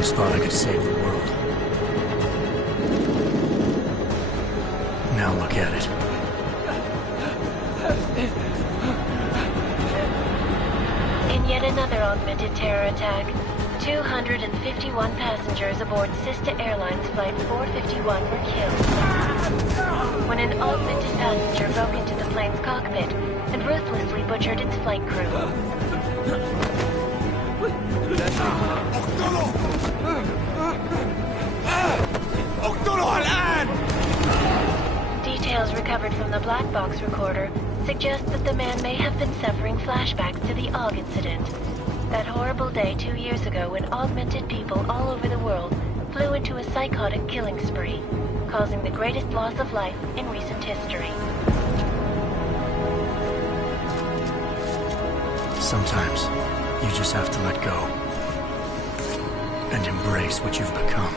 once thought I could save the world. Now look at it. In yet another augmented terror attack, 251 passengers aboard Sister Airlines Flight 451 were killed when an augmented passenger broke into the plane's cockpit and ruthlessly butchered its flight crew. Details recovered from the black box recorder suggest that the man may have been suffering flashbacks to the AUG incident. That horrible day 2 years ago when augmented people all over the world flew into a psychotic killing spree, causing the greatest loss of life in recent history. Sometimes, you just have to let go. And embrace what you've become.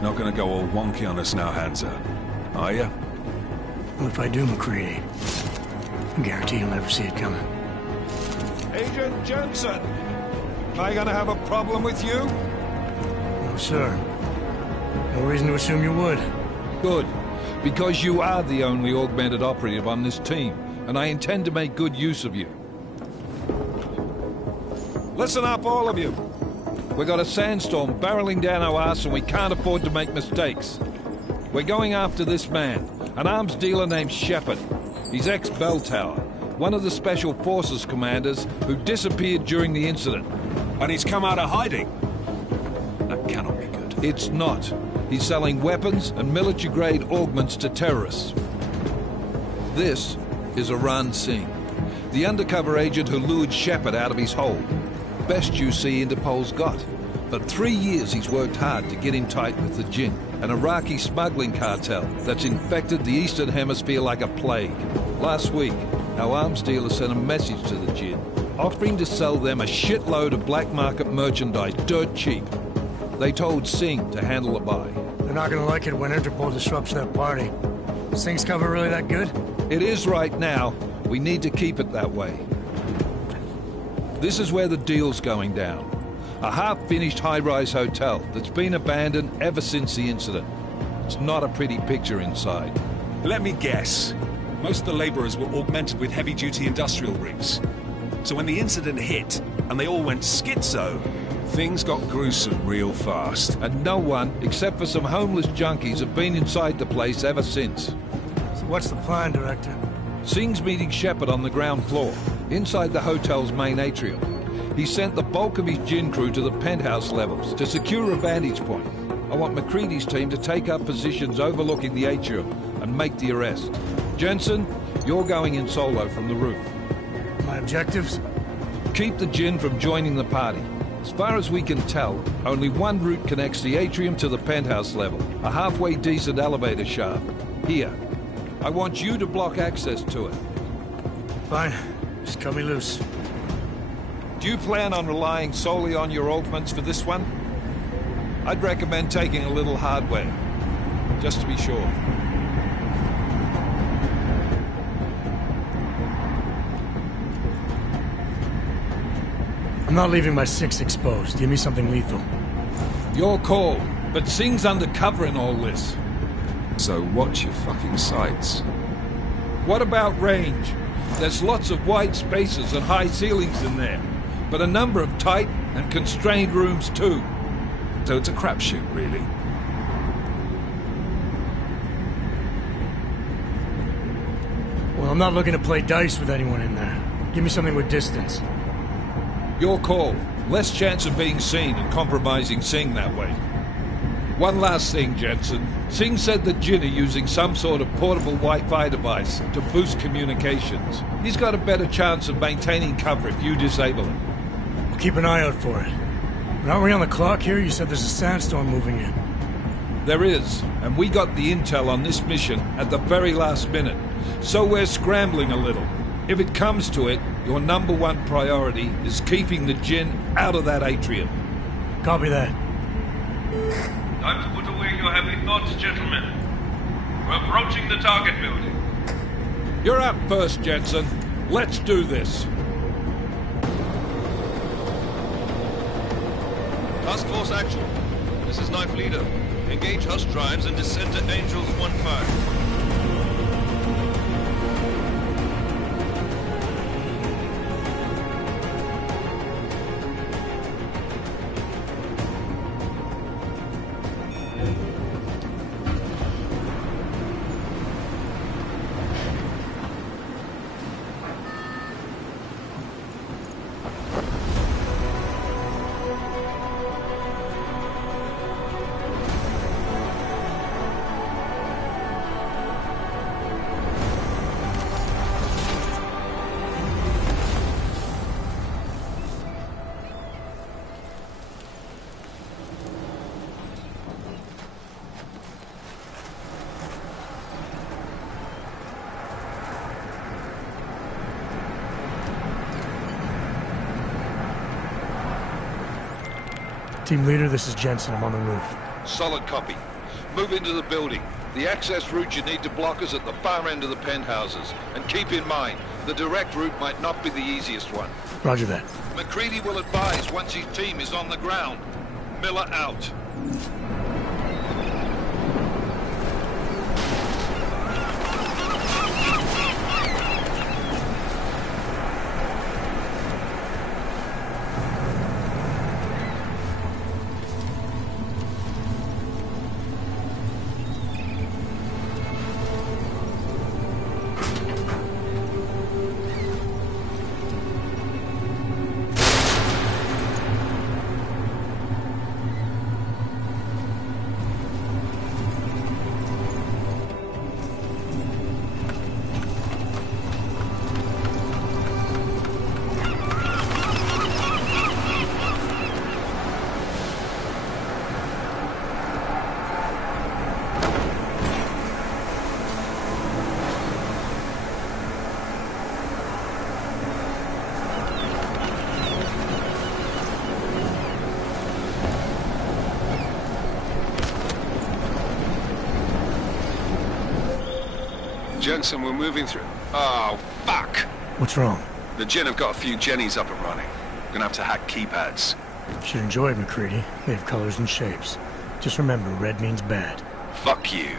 Not gonna go all wonky on us now, Hansa, are you? Well, if I do, McCready, I guarantee you'll never see it coming. Agent Jensen! Am I gonna have a problem with you? No, sir. No reason to assume you would. Good. Because you are the only augmented operative on this team, and I intend to make good use of you. Listen up, all of you. We got a sandstorm barreling down our arse and we can't afford to make mistakes. We're going after this man, an arms dealer named Shepard. He's ex-Bell Tower, one of the Special Forces commanders who disappeared during the incident. And he's come out of hiding. That cannot be good. It's not. He's selling weapons and military-grade augments to terrorists. This is Aran Singh, the undercover agent who lured Shepard out of his hole. Best you see Interpol's got. For 3 years he's worked hard to get in tight with the Jinn, an Iraqi smuggling cartel that's infected the Eastern Hemisphere like a plague. Last week, our arms dealer sent a message to the Jinn, offering to sell them a shitload of black market merchandise dirt cheap. They told Singh to handle the buy. They're not gonna like it when Interpol disrupts that party. Singh's cover really that good? It is right now. We need to keep it that way. This is where the deal's going down. A half-finished high-rise hotel that's been abandoned ever since the incident. It's not a pretty picture inside. Let me guess. Most of the laborers were augmented with heavy-duty industrial rigs. So when the incident hit, and they all went schizo, things got gruesome real fast. And no one, except for some homeless junkies, have been inside the place ever since. So what's the plan, Director? Singh's meeting Shepard on the ground floor, inside the hotel's main atrium. He sent the bulk of his Jinn crew to the penthouse levels to secure a vantage point. I want McCready's team to take up positions overlooking the atrium and make the arrest. Jensen, you're going in solo from the roof. My objectives? Keep the Jinn from joining the party. As far as we can tell, only one route connects the atrium to the penthouse level, a halfway decent elevator shaft. Here. I want you to block access to it. Fine. Just cut me loose. Do you plan on relying solely on your augments for this one? I'd recommend taking a little hardware, just to be sure. I'm not leaving my six exposed. Give me something lethal. Your call, but Singh's undercover in all this. So watch your fucking sights. What about range? There's lots of wide spaces and high ceilings in there, but a number of tight and constrained rooms too. So it's a crapshoot, really. Well, I'm not looking to play dice with anyone in there. Give me something with distance. Your call. Less chance of being seen and compromising Singh that way. One last thing, Jensen. Singh said the Jinn are using some sort of portable Wi-Fi device to boost communications. He's got a better chance of maintaining cover if you disable it. We'll keep an eye out for it. But aren't we on the clock here? You said there's a sandstorm moving in. There is, and we got the intel on this mission at the very last minute. So we're scrambling a little. If it comes to it, your #1 priority is keeping the Jinn out of that atrium. Copy that. Time to put away your heavy thoughts, gentlemen. We're approaching the target building. You're up first, Jensen. Let's do this. Task Force Actual. This is Knife Leader. Engage Hush drives and descend to Angels 1-5. Team leader, this is Jensen. I'm on the roof. Solid copy. Move into the building. The access route you need to block is at the far end of the penthouses. And keep in mind, the direct route might not be the easiest one. Roger that. McCready will advise once his team is on the ground. Miller out. Jensen, we're moving through. Oh, fuck! What's wrong? The Gen have got a few Jennies up and running. We're gonna have to hack keypads. Should enjoy it, McCready. They have colors and shapes. Just remember, red means bad. Fuck you.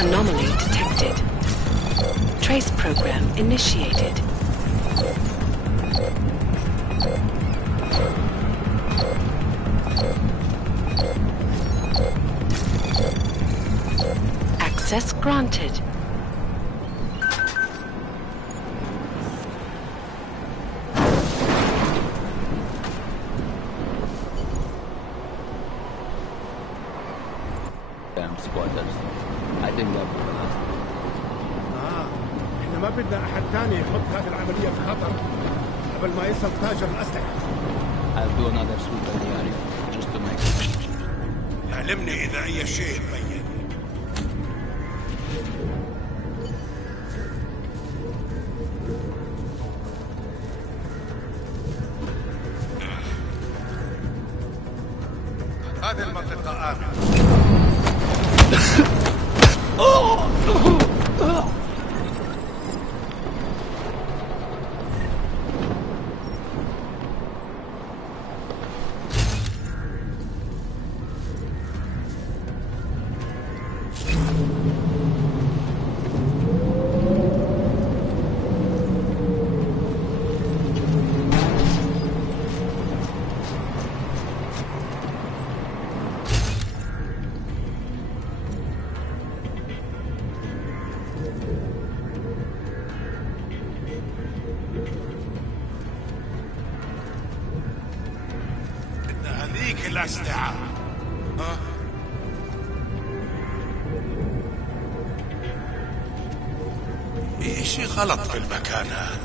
Anomaly detected. Trace program initiated. Access granted. احنا ما بدنا احد تاني يحط هذه العملية في خطر قبل ما يصل تاجر الأسلحة. I'll do another sweep of the area, just to make sure. علمني إذا أي شيء تبين. هذه المنطقة آمنة. هذيك الأسلحة. شيء غلط في المكان هذا.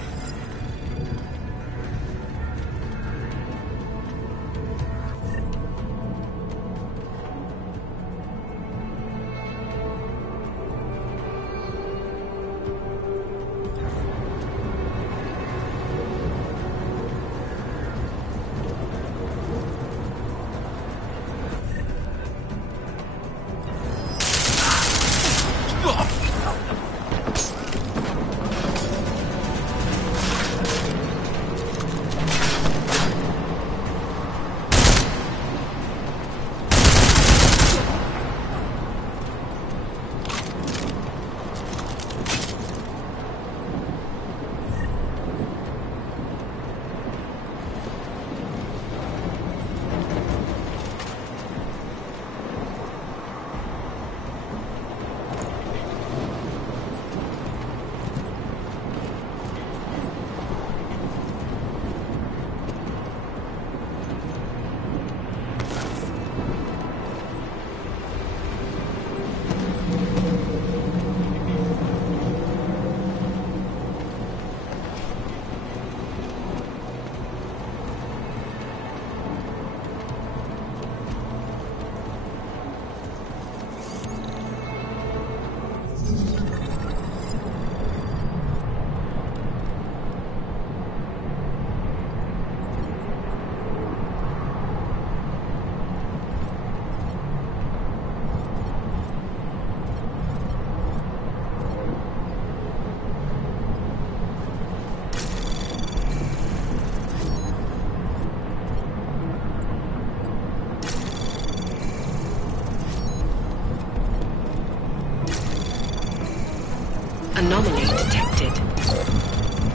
Anomaly detected.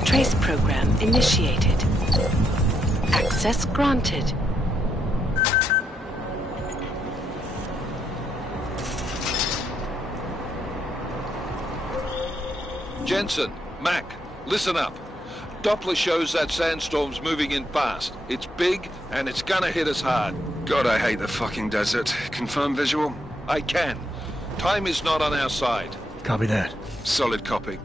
Trace program initiated. Access granted. Jensen, Mac, listen up. Doppler shows that sandstorm's moving in fast. It's big, and it's gonna hit us hard. God, I hate the fucking desert. Confirm visual? I can. Time is not on our side. Copy that. Solid copy.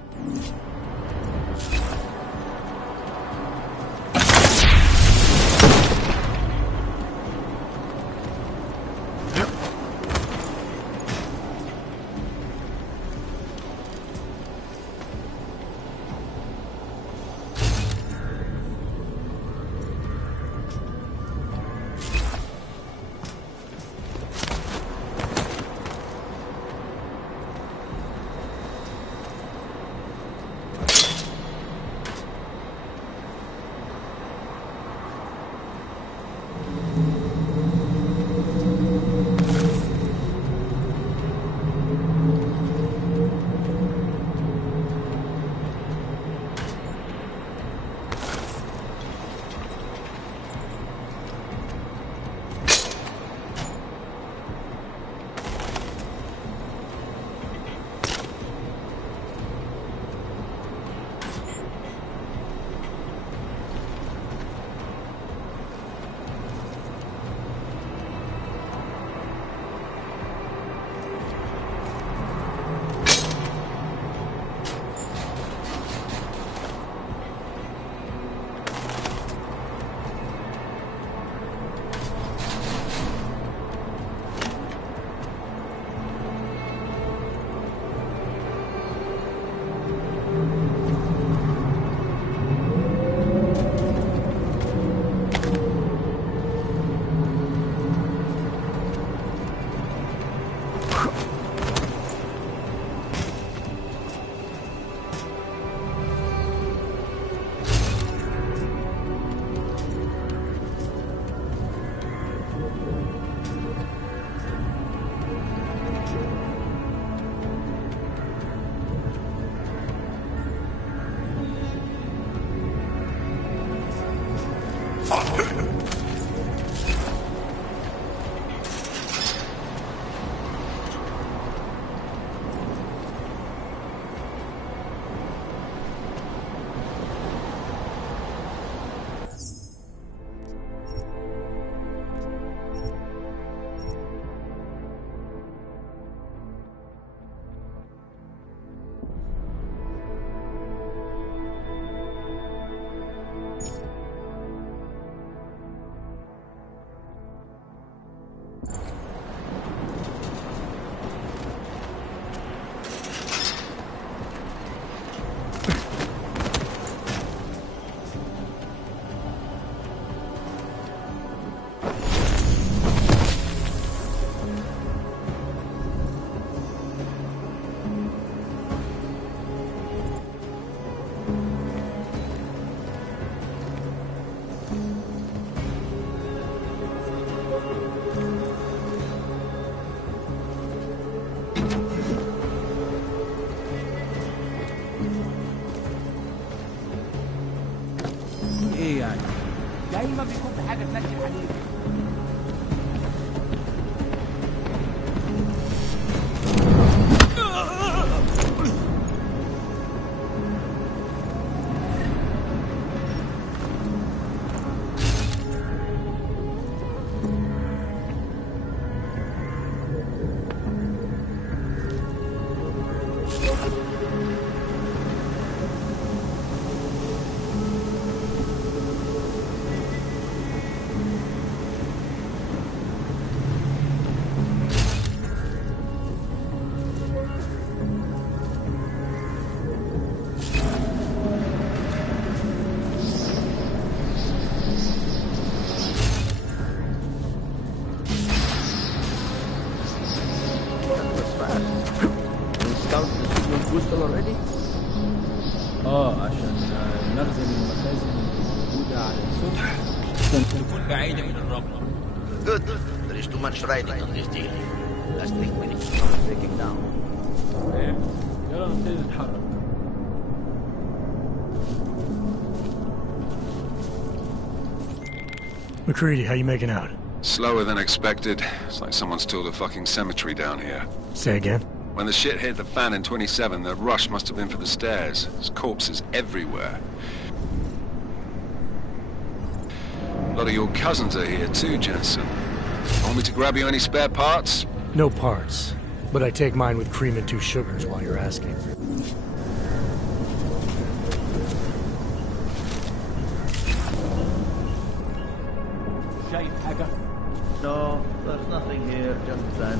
دايما بيكون في حاجه تنكد عليك. عشان نخزن المخازن الموجودة على السطح تكون بعيدة من الرملة. Good. There is too much riding on this deal. Last thing we need is breaking down. يلا نبتدي نتحرك. McCready, how you making out? Slower than expected. It's like someone's tilled a fucking cemetery down here. Say again? When the shit hit the fan in 27, the rush must have been for the stairs. There's corpses everywhere. A lot of your cousins are here too, Jensen. Want me to grab you any spare parts? No parts. But I take mine with cream and 2 sugars while you're asking. شايف حاجة؟ No, there's nothing here, just that.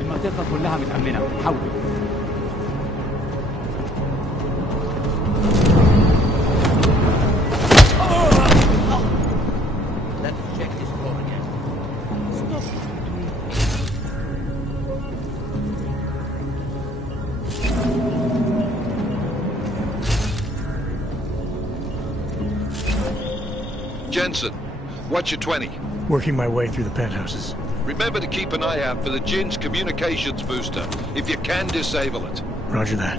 المنطقة كلها متأمنة. حاول. Let's check this floor again. Stop. Jensen, what's your 20? Working my way through the penthouses. Remember to keep an eye out for the Jinn's communications booster. If you can, disable it. Roger that.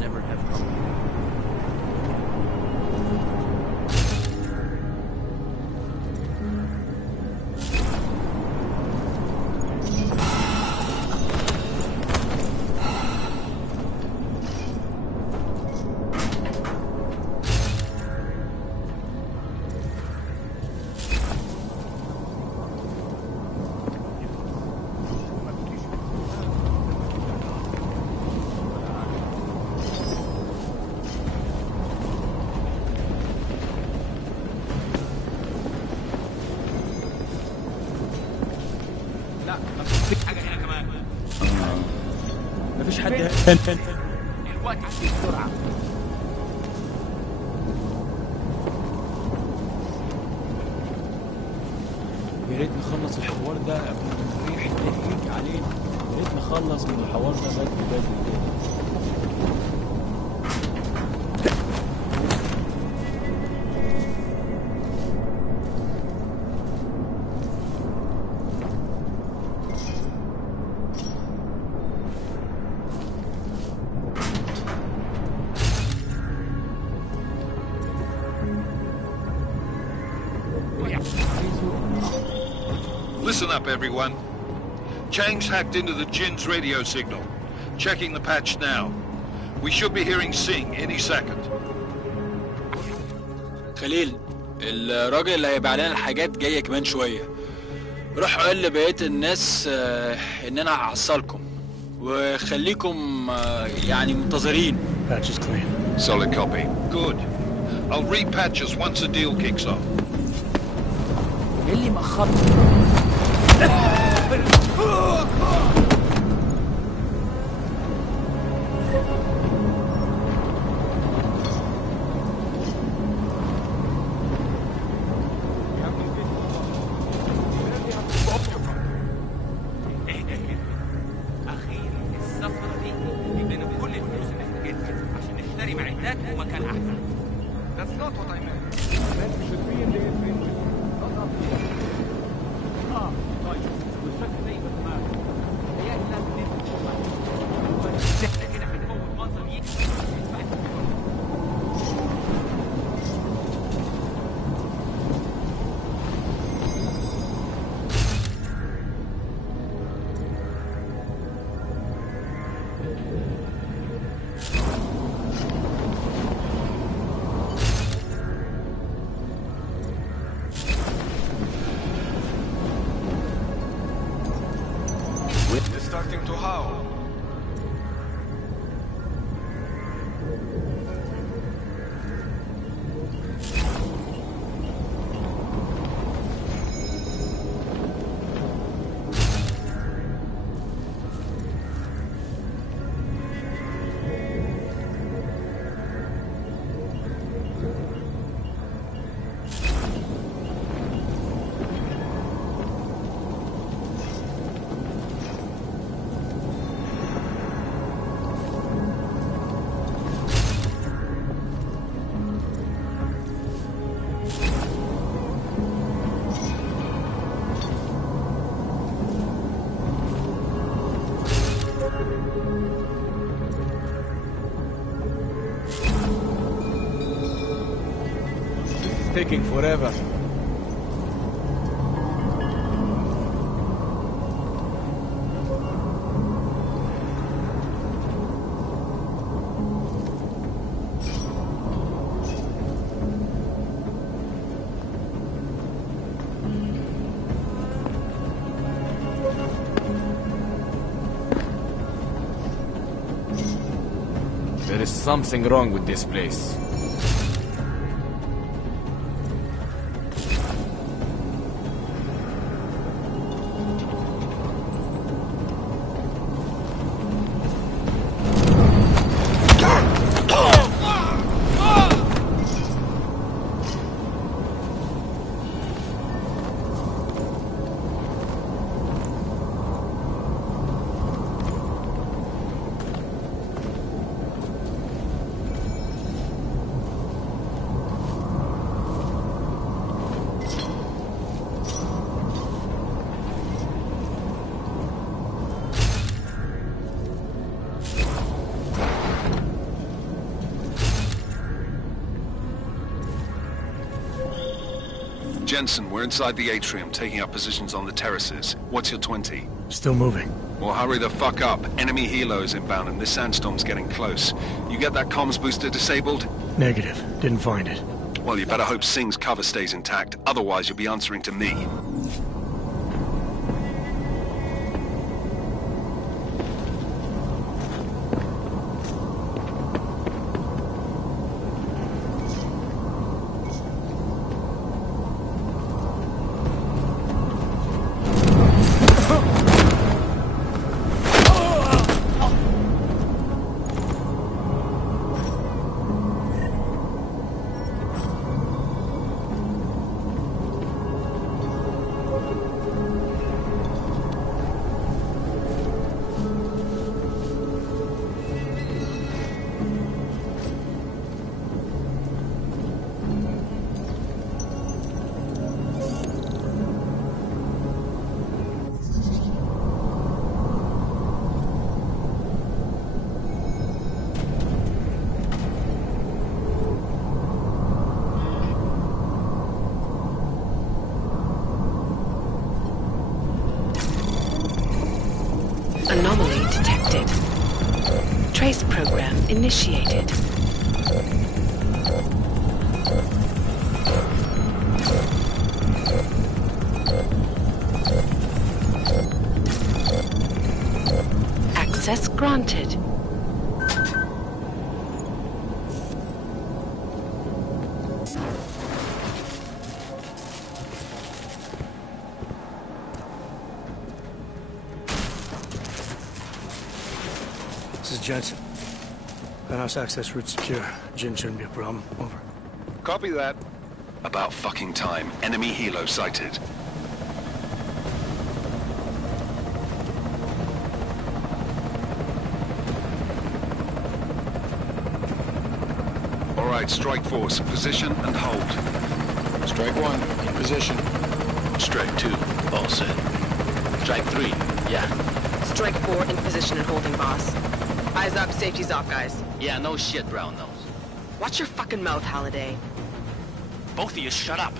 Never have trouble. لا مفيش حاجة هنا كمان. مفيش حد هنا. الوقت عدي بسرعة. يا ريت نخلص الحوار ده قبل ما الريح يجي علينا. يا ريت نخلص من الحوار ده بدري بدري كده. Listen up, everyone. Chang's hacked into the Jinn's radio signal. Checking the patch now. We should be hearing Sing any second. خليل، الراجل اللي هيبيع لنا الحاجات جاي كمان شوية. روحوا قال لبقية الناس ان انا هحصلكم وخليكم يعني منتظرين. Patch is clean. Solid copy. Good. I'll repatch us once the deal kicks off. ايه اللي مأخرني؟ Starting to howl. Taking forever. There is something wrong with this place. Jensen, we're inside the atrium, taking up positions on the terraces. What's your 20? Still moving. Well, hurry the fuck up. Enemy helos inbound and this sandstorm's getting close. You get that comms booster disabled? Negative. Didn't find it. Well, you better hope Singh's cover stays intact. Otherwise, you'll be answering to me. Anomaly detected. Trace program initiated. detected. This is Jensen. Penthouse access route secure. Jin shouldn't be a problem. Over. Copy that. About fucking time. Enemy helo sighted. All right, Strike Force, position and hold. Strike 1, in position. Strike 2, all set. Strike 3, yeah. Strike 4, in position and holding, boss. Eyes up, safety's off, guys. Yeah, no shit, Brown Nose. Watch your fucking mouth, Halliday. Both of you shut up.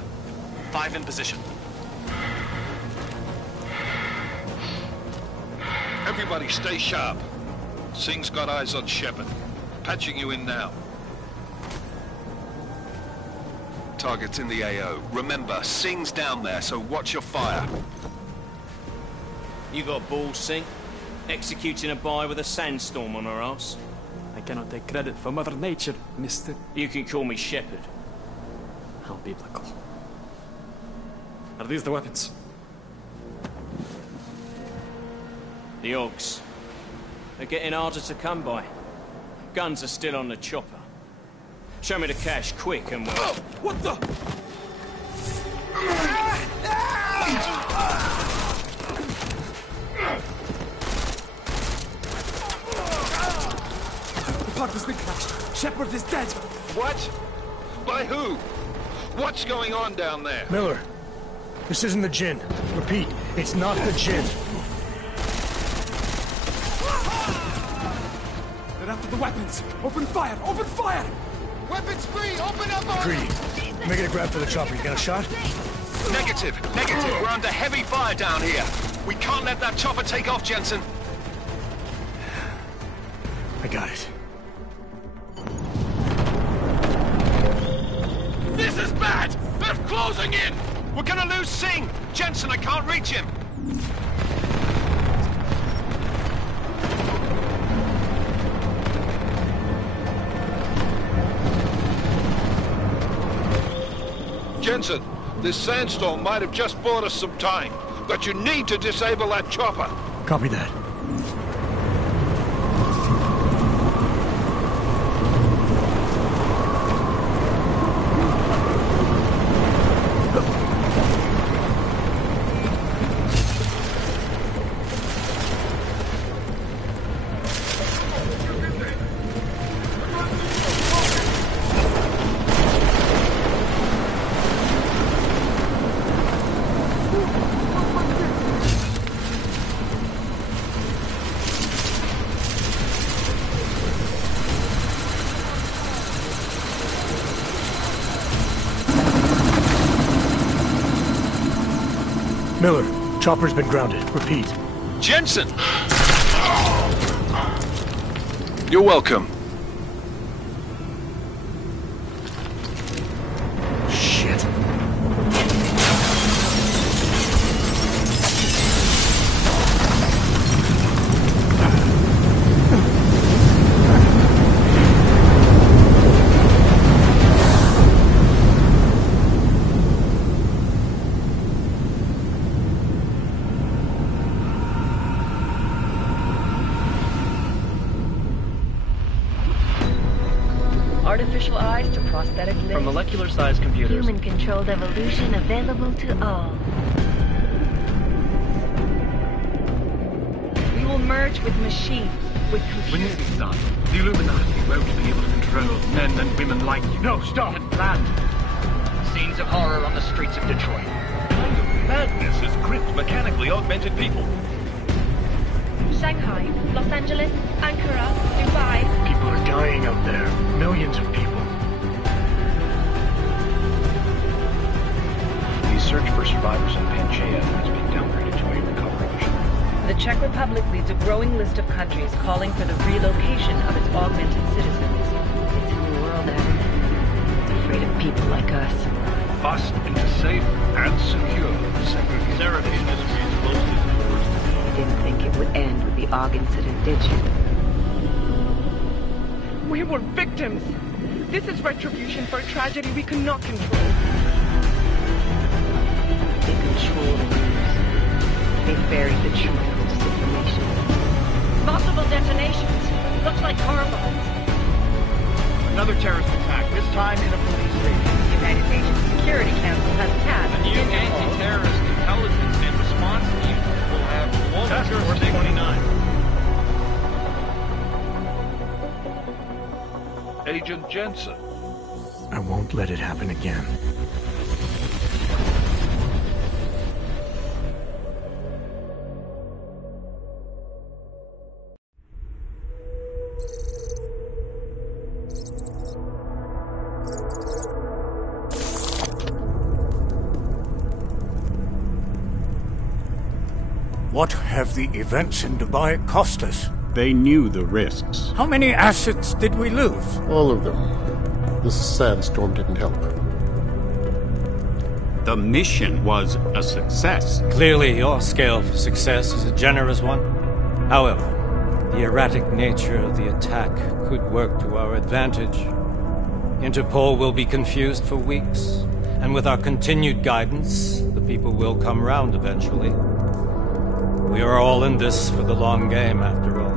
5 in position. Everybody stay sharp. Singh's got eyes on Shepard. Patching you in now. Target's in the AO. Remember, Singh's down there, so watch your fire. You got balls, Singh? Executing a buy with a sandstorm on her ass? I cannot take credit for Mother Nature, mister. You can call me Shepard. How biblical. Are these the weapons? The Augs. They're getting harder to come by. Guns are still on the chopper. Show me the cash, quick, and we'll... Oh, what the? The park has been crashed. Shepard is dead. What? By who? What's going on down there? Miller, this isn't the Jinn. Repeat, it's not the Jinn. They're after the weapons. Open fire! Open fire! Weapons free! Open up on Greedy. Making a grab for the chopper. You got a shot? Negative. We're under heavy fire down here. We can't let that chopper take off, Jensen. I got it. This is bad! They're closing in! We're gonna lose Singh! Jensen, I can't reach him! Jensen, this sandstorm might have just bought us some time, but you need to disable that chopper. Copy that. Miller, chopper's been grounded. Repeat. Jensen! You're welcome. Shit. Artificial eyes to prosthetic limbs. From molecular-sized computers. Human-controlled evolution available to all. We will merge with machines, with computers. When this is done, the Illuminati won't be able to control men and women like you. No, stop! And planned. Scenes of horror on the streets of Detroit. What kind of madness has gripped mechanically augmented people? Shanghai, Los Angeles, Ankara, Dubai. People are dying out there. Millions of people. The search for survivors in Pangaea has been downgraded to a recovery mission. The Czech Republic leads a growing list of countries calling for the relocation of its augmented citizens. It's a new world, Adam. It's afraid of people like us. Bust into safe and secure segregation. Therapy industry is closed. You didn't think it would end with the AUG incident, did you? We were victims. This is retribution for a tragedy we cannot control. They control the news. They buried the truth with disinformation. Multiple detonations. Looks like car bombs. Another terrorist attack, this time in a police station. The United Nations Security Council has passed A new anti-terrorist intelligence and response team will have global jurisdiction. 29. Agent Jensen. I won't let it happen again. What have the events in Dubai cost us? They knew the risks. How many assets did we lose? All of them. This sandstorm didn't help. The mission was a success. Clearly, your scale for success is a generous one. However, the erratic nature of the attack could work to our advantage. Interpol will be confused for weeks, and with our continued guidance, the people will come round eventually. We are all in this for the long game, after all.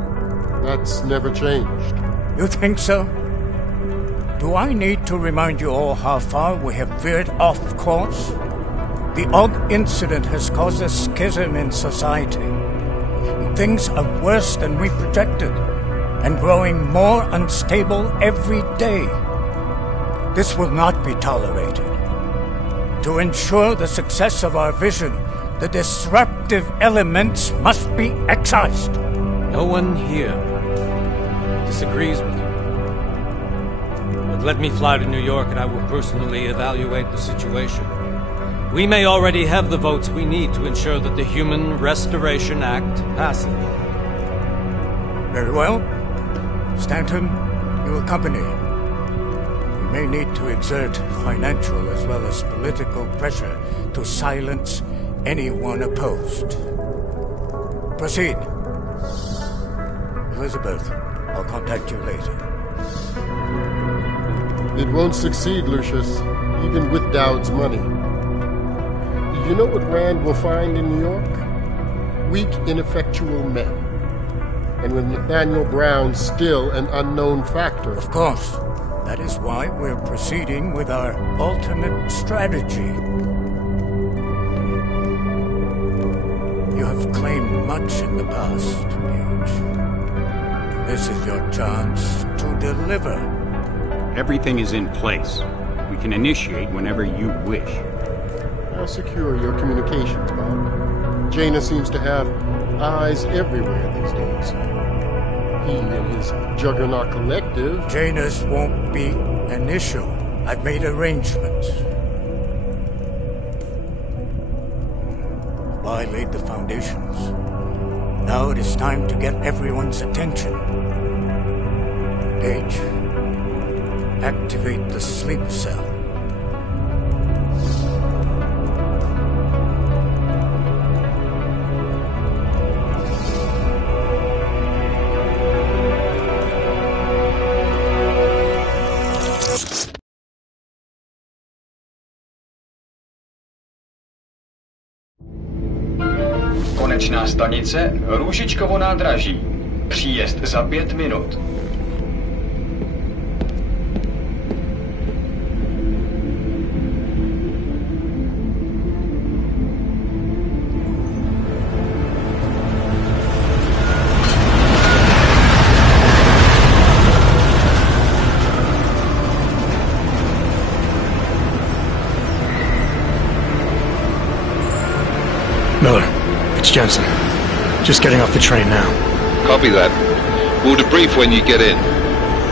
That's never changed. You think so? Do I need to remind you all how far we have veered off course? The Og incident has caused a schism in society. Things are worse than we projected, and growing more unstable every day. This will not be tolerated. To ensure the success of our vision, the disruptive elements must be excised. No one here disagrees with you. But let me fly to New York and I will personally evaluate the situation. We may already have the votes we need to ensure that the Human Restoration Act passes. Very well. Stanton, you accompany him. We may need to exert financial as well as political pressure to silence anyone opposed. Proceed. Elizabeth, I'll contact you later. It won't succeed, Lucius, even with Dowd's money. You know what Rand will find in New York? Weak, ineffectual men. And with Nathaniel Brown still an unknown factor. Of course. That is why we're proceeding with our alternate strategy. You have claimed much in the past, Paige. This is your chance to deliver. Everything is in place. We can initiate whenever you wish. How secure your communications, Bob? Jaina seems to have eyes everywhere these days. He and his Juggernaut Collective... Jaina's won't be an issue. I've made arrangements. I laid the foundations. Now it is time to get everyone's attention. Paige, activate the sleep cell. Konečná stanice Růžičkovo nádraží. Příjezd za 5 minut. Miller, it's Jensen. Just getting off the train now. Copy that. We'll debrief when you get in.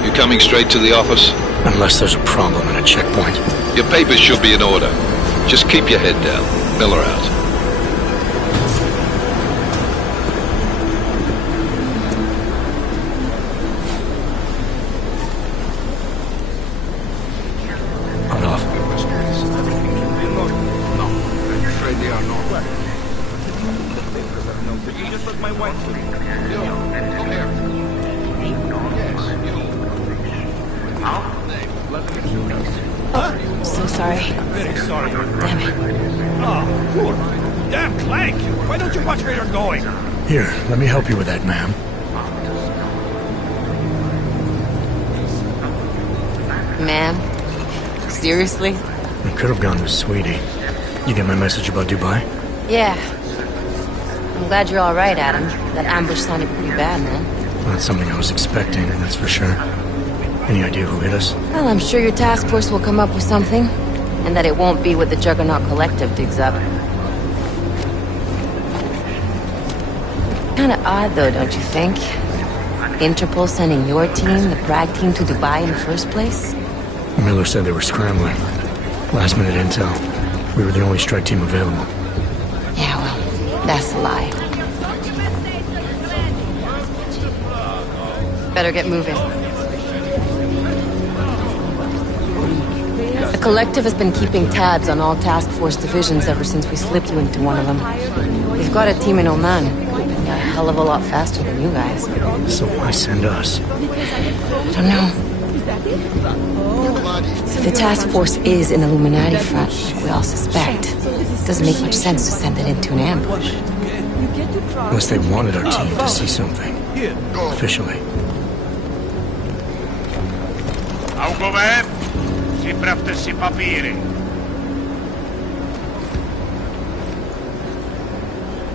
You coming straight to the office? Unless there's a problem at a checkpoint. Your papers should be in order. Just keep your head down. Miller out. On off. No, I'm afraid they are not. You just let my wife sleep. Yo, come here. Yes, you. sorry. Very sorry. Damn it. Oh, poor. Damn Clank! Why don't you watch where you're going? Here, let me help you with that, ma'am. Ma'am? Seriously? I could have gone with Sweetie. You get my message about Dubai? Yeah. I'm glad you're all right, Adam. That ambush sounded pretty bad, man. Not something I was expecting, that's for sure. Any idea who hit us? Well, I'm sure your task force will come up with something. And that it won't be what the Juggernaut Collective digs up. Kinda odd, though, don't you think? Interpol sending your team, the Bragg team, to Dubai in the first place? Miller said they were scrambling. Last minute intel. We were the only strike team available. Yeah, well, that's a lie. Better get moving. The Collective has been keeping tabs on all task force divisions ever since we slipped you into one of them. We've got a team in Oman. A hell of a lot faster than you guys. So why send us? I don't know. If the task force is an Illuminati front, like we all suspect, it doesn't make much sense to send it into an ambush. Unless they wanted our team to see something. Officially. Augové, připravte si papíry.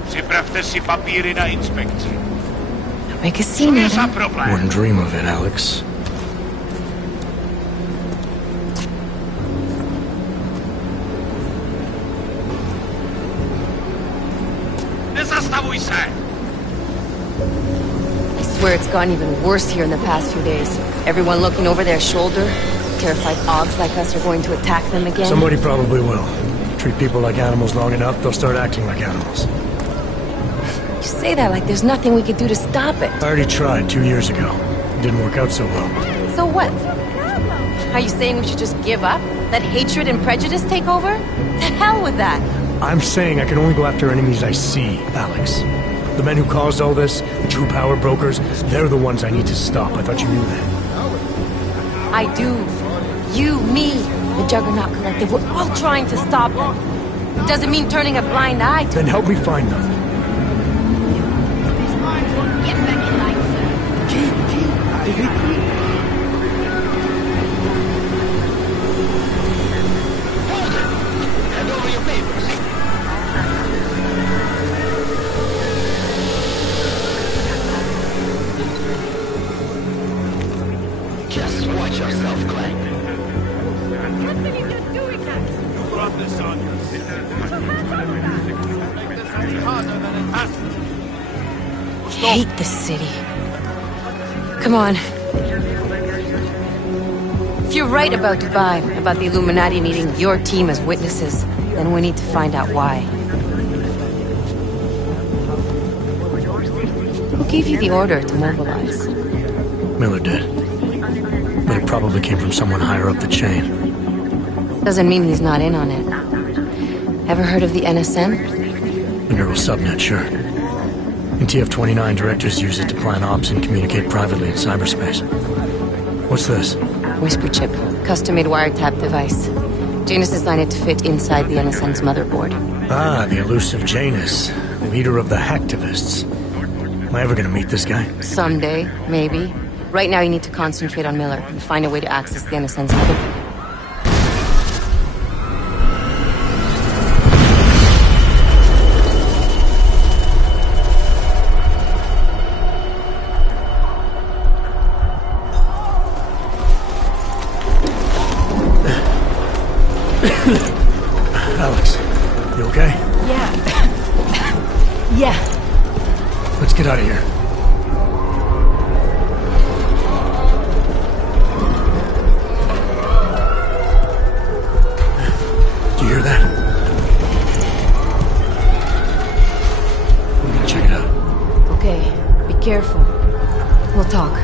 Připravte si papíry na inspekci. Make a scene, Adam. Wouldn't dream of it, Alex. Nezastavuj se! I swear it's gotten even worse here in the past few days. Everyone looking over their shoulder. Terrified Augs like us are going to attack them again. Somebody probably will. Treat people like animals long enough, they'll start acting like animals. You say that like there's nothing we could do to stop it. I already tried 2 years ago. It didn't work out so well. So what? Are you saying we should just give up? Let hatred and prejudice take over? To hell with that! I'm saying I can only go after enemies I see, Alex. The men who caused all this, the true power brokers, they're the ones I need to stop. I thought you knew that. I do. You, me, the Juggernaut Collective, we're all trying to stop them. Doesn't mean turning a blind eye to Then help me find them. Hand over your papers. Just watch yourself, Clank. You brought this on I hate this city. Come on. If you're right about Dubai, about the Illuminati needing your team as witnesses, then we need to find out why. Who gave you the order to mobilize? Miller did. But it probably came from someone higher up the chain. Doesn't mean he's not in on it. Ever heard of the NSM? The neural subnet, sure. In TF-29, directors use it to plan ops and communicate privately in cyberspace. What's this? Whisper chip. Custom-made wiretap device. Janus designed it to fit inside the NSM's motherboard. Ah, the elusive Janus. Leader of the hacktivists. Am I ever gonna meet this guy? Someday, maybe. Right now you need to concentrate on Miller and find a way to access the NSM's motherboard. Alex, you okay? Yeah. Yeah. Let's get out of here. Do you hear that? We're gonna check it out. Okay, be careful. We'll talk.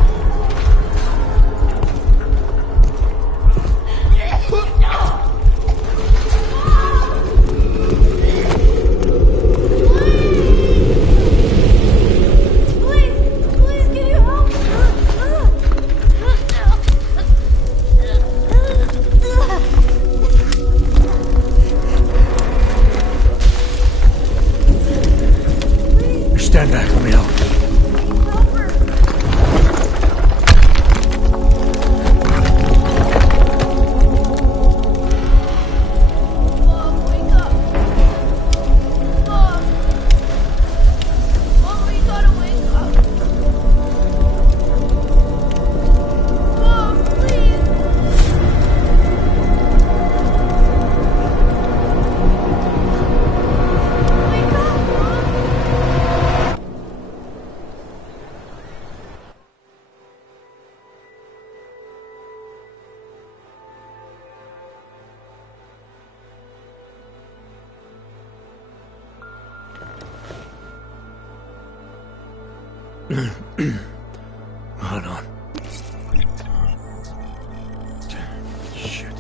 Hold on. Shit.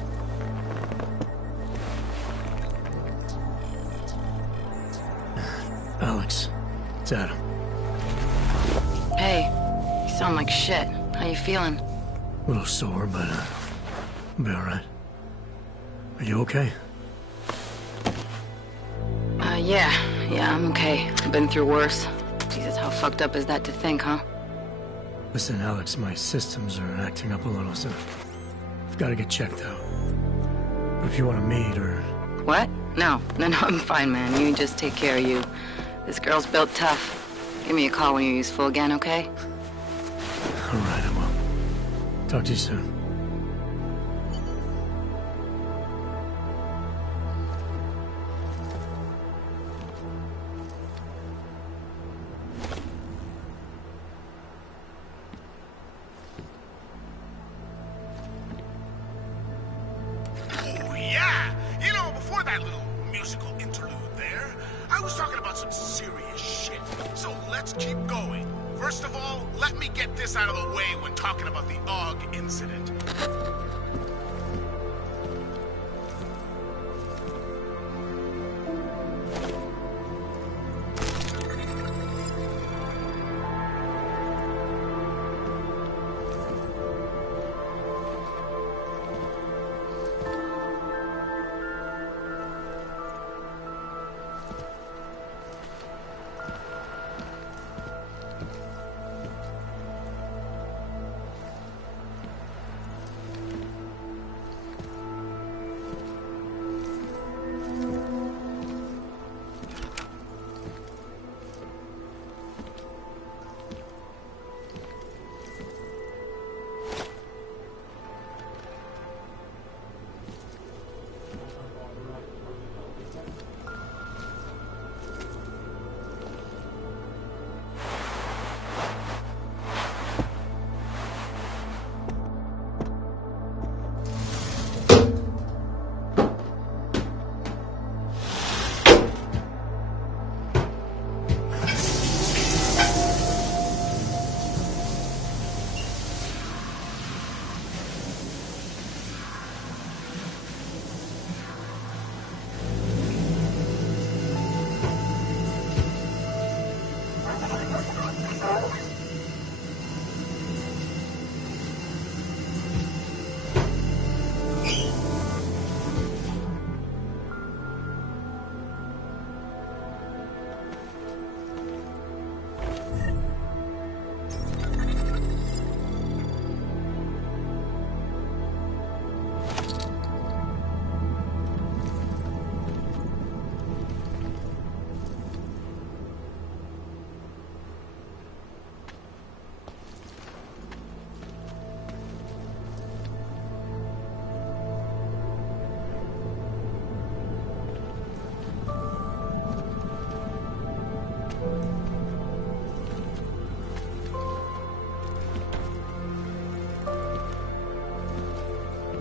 Alex, it's Adam. Hey, you sound like shit. How you feeling? A little sore, but I'll be alright. Are you okay? Yeah, I'm okay. I've been through worse. Jesus, how fucked up is that to think, huh? Listen, Alex, my systems are acting up a little, so I've got to get checked out. But if you want to meet or... What? No, I'm fine, man. You just take care of you. This girl's built tough. Give me a call when you're useful again, okay? Alright, I will. Talk to you soon.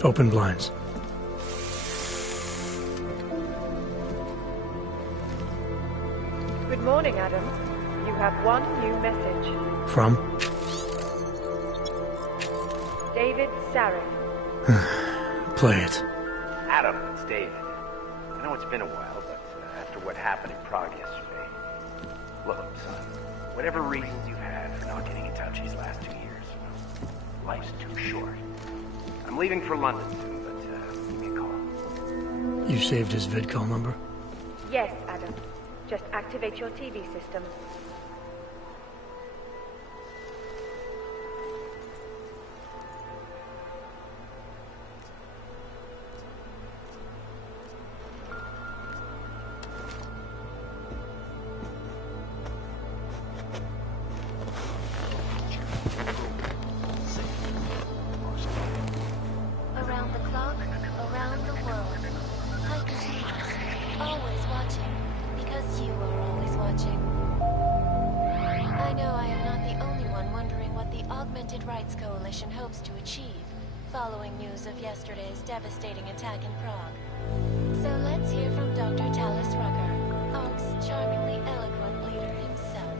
Open blinds. Good morning, Adam. You have one new message. From? David Sarek. Play it. Adam, it's David. I know it's been a while, but after what happened in Prague yesterday... Look, son, whatever reasons you've had for not getting in touch these last 2 years, life's too short. I'm leaving for London soon, but give me a call. You saved his vidcall number? Yes, Adam. Just activate your TV system. Around the clock, around the world. Like a snake, always watching, because you are always watching. I know I am not the only one wondering what the Augmented Rights Coalition hopes to achieve, following news of yesterday's devastating attack in Prague. So let's hear from Dr. Talis Rucker, AUG's charmingly eloquent leader himself.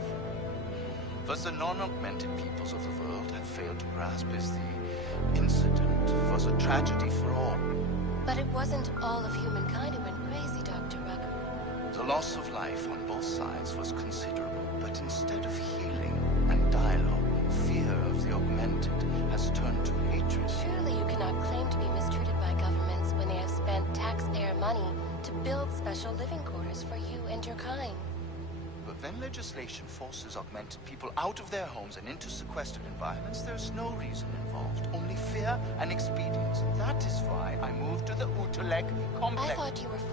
What the non-augmented peoples of the world have failed to grasp is the incident was a tragedy for all. But it wasn't all of humankind who went crazy, Dr. Rucker. The loss of life on both sides was considerable, but instead of healing and dialogue, fear of the augmented has turned to hatred. Surely you cannot claim to be mistreated by governments when they have spent taxpayer money to build special living quarters for you and your kind. But when legislation forces augmented people out of their homes and into sequestered environments, there's no reason involved, only fear and expedience. That is why I moved to the Utelek complex. I thought you were forced.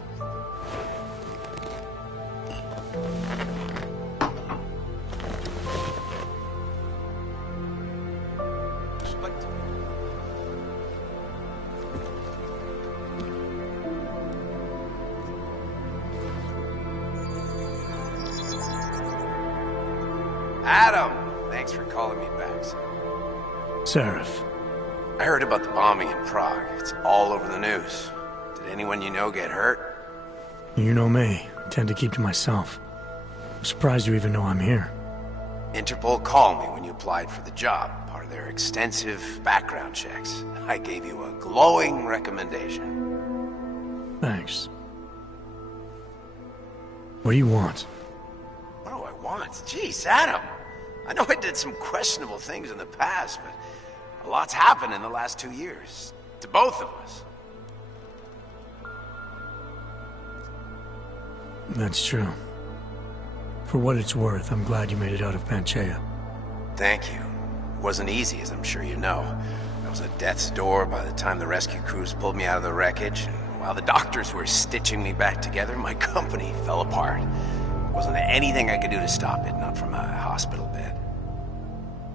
Adam! Thanks for calling me back, son. Seraph. I heard about the bombing in Prague. It's all over the news. Did anyone you know get hurt? You know me. I tend to keep to myself. I'm surprised you even know I'm here. Interpol called me when you applied for the job, part of their extensive background checks. I gave you a glowing recommendation. Thanks. What do you want? What do I want? Jeez, Adam! I know I did some questionable things in the past, but a lot's happened in the last 2 years. To both of us. That's true. For what it's worth, I'm glad you made it out of Panchaea. Thank you. It wasn't easy, as I'm sure you know. I was at death's door by the time the rescue crews pulled me out of the wreckage, and while the doctors were stitching me back together, my company fell apart. There wasn't anything I could do to stop it, not from a hospital bed.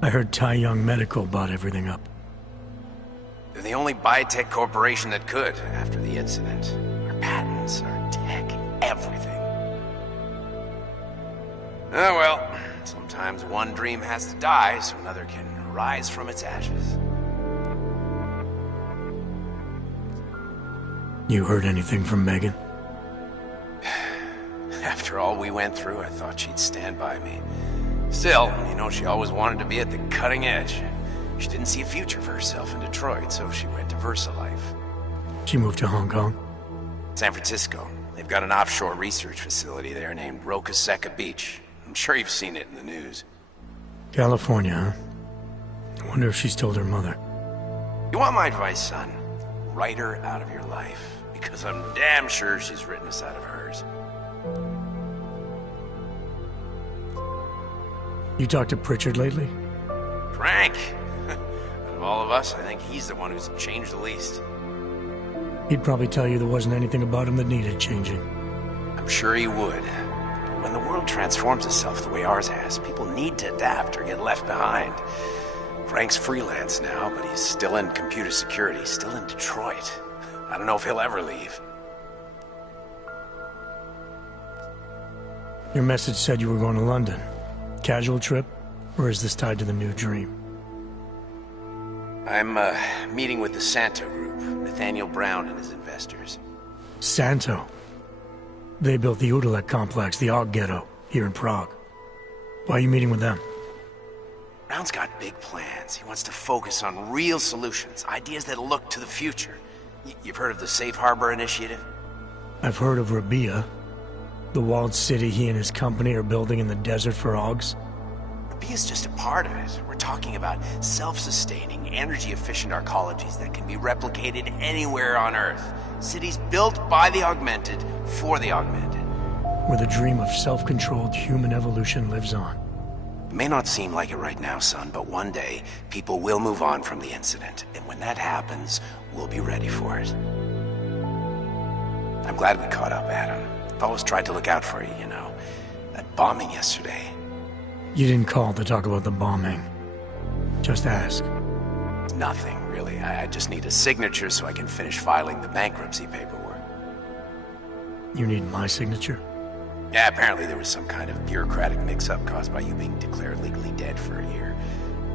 I heard Tai Young Medical bought everything up. They're the only biotech corporation that could, after the incident. Our patents, our tech, everything. Oh well, sometimes one dream has to die so another can rise from its ashes. You heard anything from Megan? After all we went through, I thought she'd stand by me. Still, you know, she always wanted to be at the cutting edge. She didn't see a future for herself in Detroit, so she went to VersaLife. She moved to Hong Kong? San Francisco. They've got an offshore research facility there named Rokaseca Beach. I'm sure you've seen it in the news. California, huh? I wonder if she's told her mother. You want my advice, son? Write her out of your life. Because I'm damn sure she's written us out of hers. You talked to Pritchard lately? Frank! Out of all of us, I think he's the one who's changed the least. He'd probably tell you there wasn't anything about him that needed changing. I'm sure he would. But when the world transforms itself the way ours has, people need to adapt or get left behind. Frank's freelance now, but he's still in computer security, still in Detroit. I don't know if he'll ever leave. Your message said you were going to London. Casual trip? Or is this tied to the new dream? I'm, meeting with the Santo Group, Nathaniel Brown and his investors. Santo? They built the Utelek complex, the Og Ghetto, here in Prague. Why are you meeting with them? Brown's got big plans. He wants to focus on real solutions, ideas that look to the future. You've heard of the Safe Harbor Initiative? I've heard of Rabia, the walled city he and his company are building in the desert for Augs. Rabia's just a part of it. We're talking about self-sustaining, energy-efficient arcologies that can be replicated anywhere on Earth. Cities built by the augmented, for the augmented. Where the dream of self-controlled human evolution lives on. It may not seem like it right now, son, but one day, people will move on from the incident. And when that happens, we'll be ready for it. I'm glad we caught up, Adam. I've always tried to look out for you, you know. That bombing yesterday. You didn't call to talk about the bombing. Just ask. Nothing, really. I just need a signature so I can finish filing the bankruptcy paperwork. You need my signature? Yeah, apparently there was some kind of bureaucratic mix-up caused by you being declared legally dead for a year.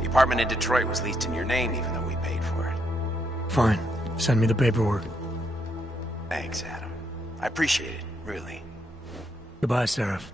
The apartment in Detroit was leased in your name even though we paid for it. Fine. Send me the paperwork. Thanks, Adam. I appreciate it, really. Goodbye, Seraph.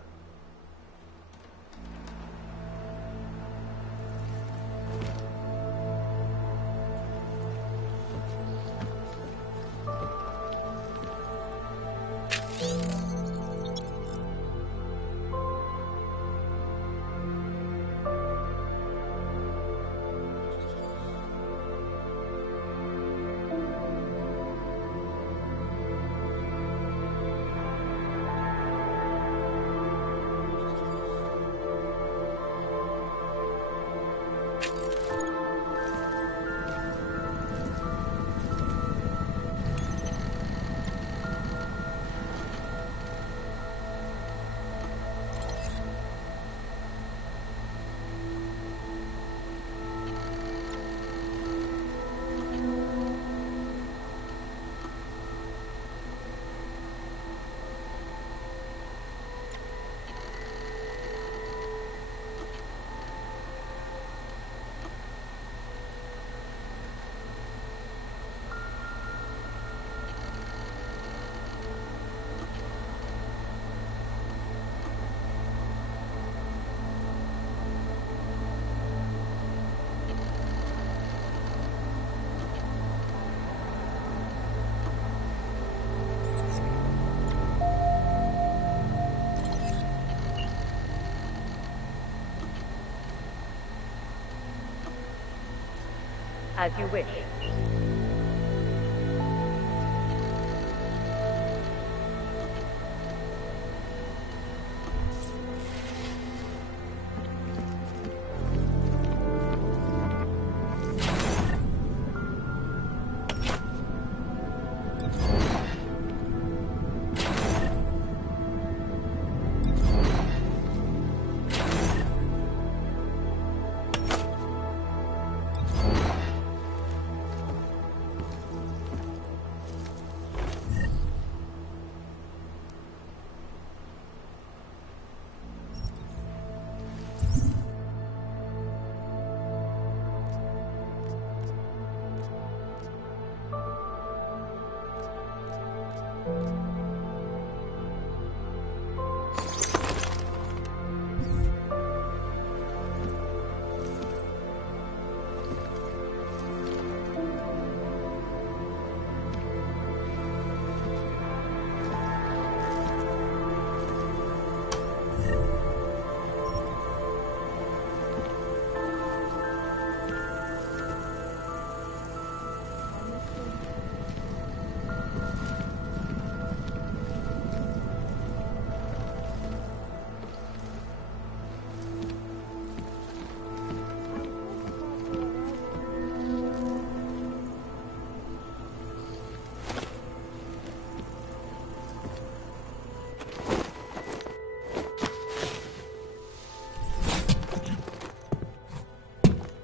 As you wish.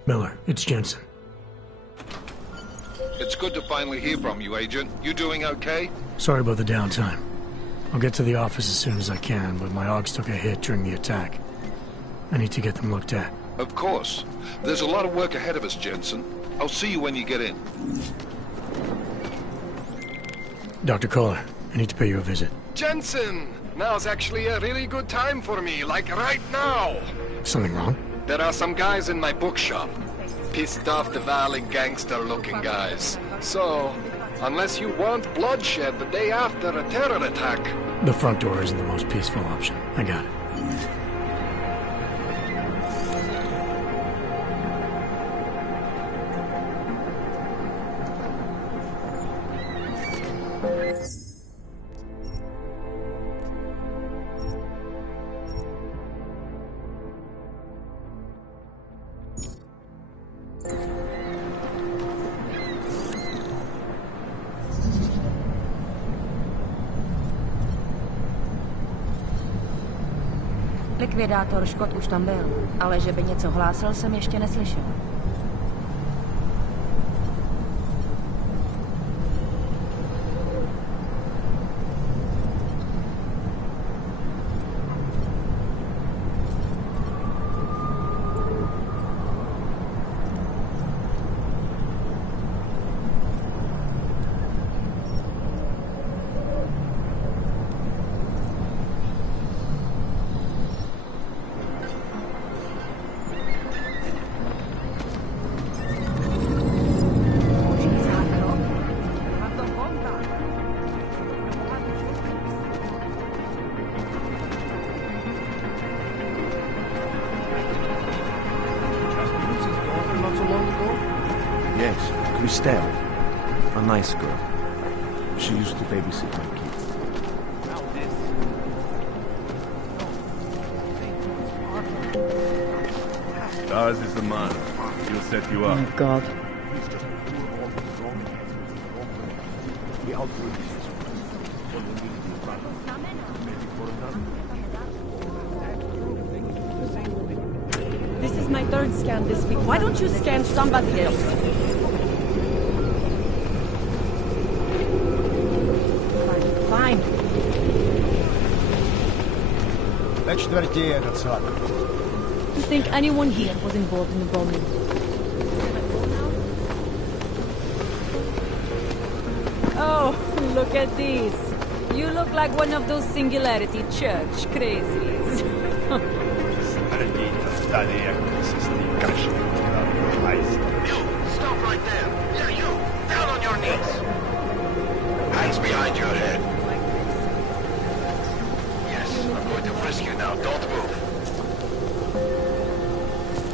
Miller, it's Jensen. It's good to finally hear from you, Agent. You doing okay? Sorry about the downtime. I'll get to the office as soon as I can, but my Augs took a hit during the attack. I need to get them looked at. Of course. There's a lot of work ahead of us, Jensen. I'll see you when you get in. Dr. Kohler, I need to pay you a visit. Jensen! Now's actually a really good time for me, like right now! Something wrong? There are some guys in my bookshop. Pissed off the valley gangster-looking guys. So, unless you want bloodshed the day after a terror attack... The front door isn't the most peaceful option. I got it. Likvidátor Škot už tam byl, ale že by něco hlásil, jsem ještě neslyšel. A nice girl. She used to babysit my kids. Dawes is the man. He'll set you up. Oh my God. This is my third scan this week. Why don't you scan somebody else? Fine. You think anyone here was involved in the bombing? Oh, look at this. You look like one of those Singularity Church crazies. You, stop right there. Yeah, you, down on your knees. Hands behind your head. Yes, I'm going to frisk you now. Don't move.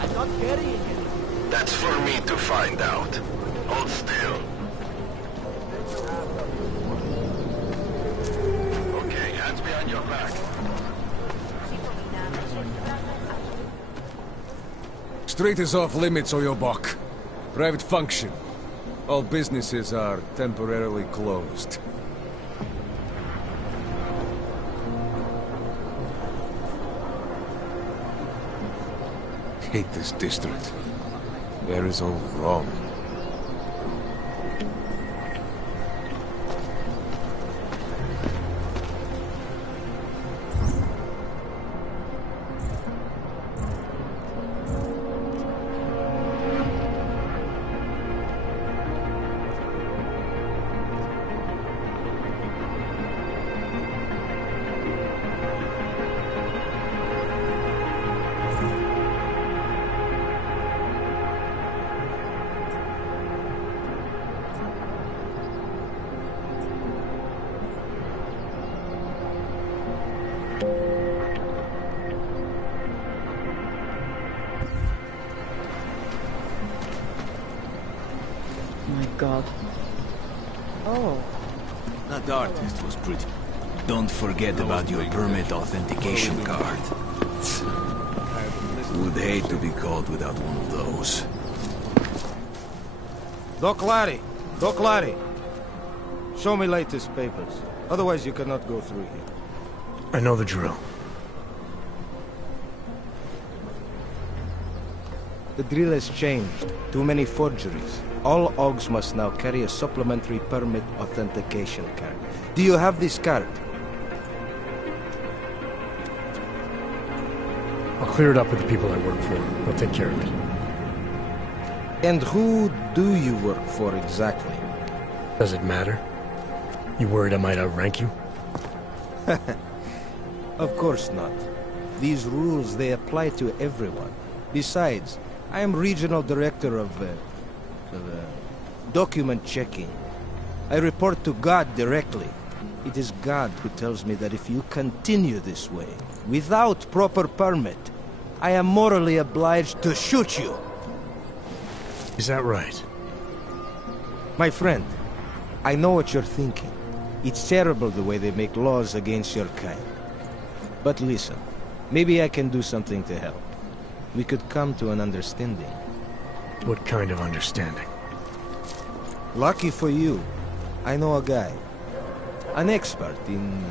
I'm not carrying anything. That's for me to find out. Hold still. Okay, hands behind your back. Street is off limits, Oyobok. Private function. All businesses are temporarily closed. Hate this district. Where is all wrong? God. Oh. That artist was pretty. Don't forget about your permit authentication card. Would hate to be caught without one of those. Doc Larry! Doc Larry! Show me latest papers. Otherwise you cannot go through here. I know the drill. The drill has changed. Too many forgeries. All OGs must now carry a supplementary permit authentication card. Do you have this card? I'll clear it up with the people I work for. They'll take care of it. And who do you work for exactly? Does it matter? You worried I might outrank you? Of course not. These rules, they apply to everyone. Besides, I am regional director of document checking. I report to God directly. It is God who tells me that if you continue this way, without proper permit, I am morally obliged to shoot you. Is that right? My friend, I know what you're thinking. It's terrible the way they make laws against your kind. But listen, maybe I can do something to help. We could come to an understanding. What kind of understanding? Lucky for you, I know a guy. An expert in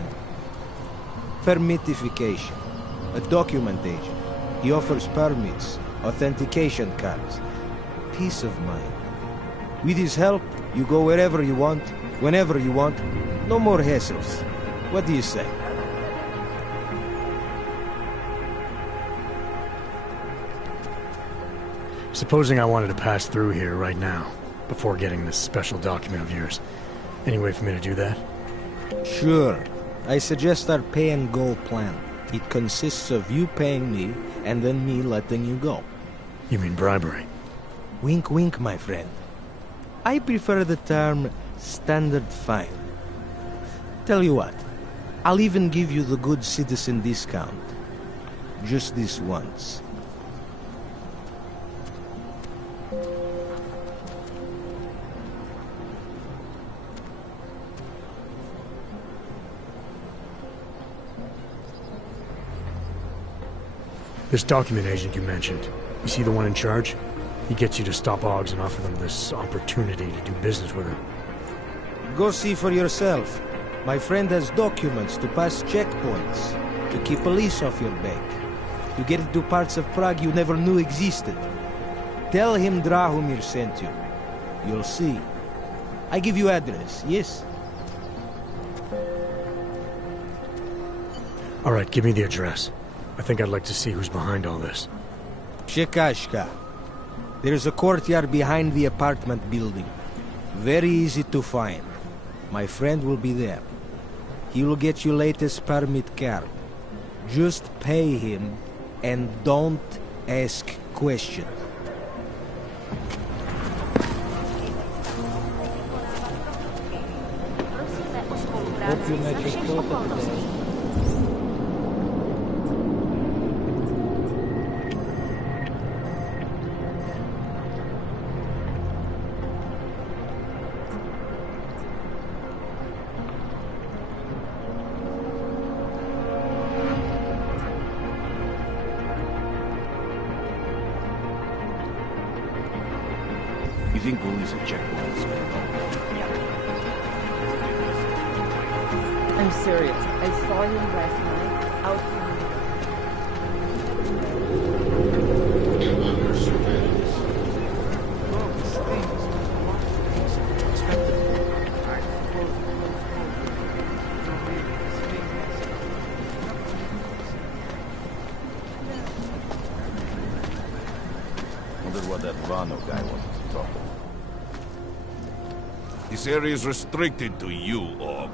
permitification. A document agent. He offers permits, authentication cards. Peace of mind. With his help, you go wherever you want, whenever you want. No more hassles. What do you say? Supposing I wanted to pass through here right now, before getting this special document of yours. Any way for me to do that? Sure. I suggest our pay-and-go plan. It consists of you paying me, and then me letting you go. You mean bribery? Wink, wink, my friend. I prefer the term standard fine. Tell you what, I'll even give you the good citizen discount. Just this once. This document agent you mentioned, you see the one in charge? He gets you to stop OGs and offer them this opportunity to do business with her. Go see for yourself. My friend has documents to pass checkpoints, to keep police off your back, to get into parts of Prague you never knew existed. Tell him Drahomir sent you. You'll see. I give you address, yes? All right, give me the address. I think I'd like to see who's behind all this. Shekashka. There's a courtyard behind the apartment building. Very easy to find. My friend will be there. He will get you latest permit card. Just pay him and don't ask questions. Hope you make it today. You think police have checked walls? I'm serious. I saw him last night out from Wondered what that Vano guy wanted to talk about. This area is restricted to you, Og.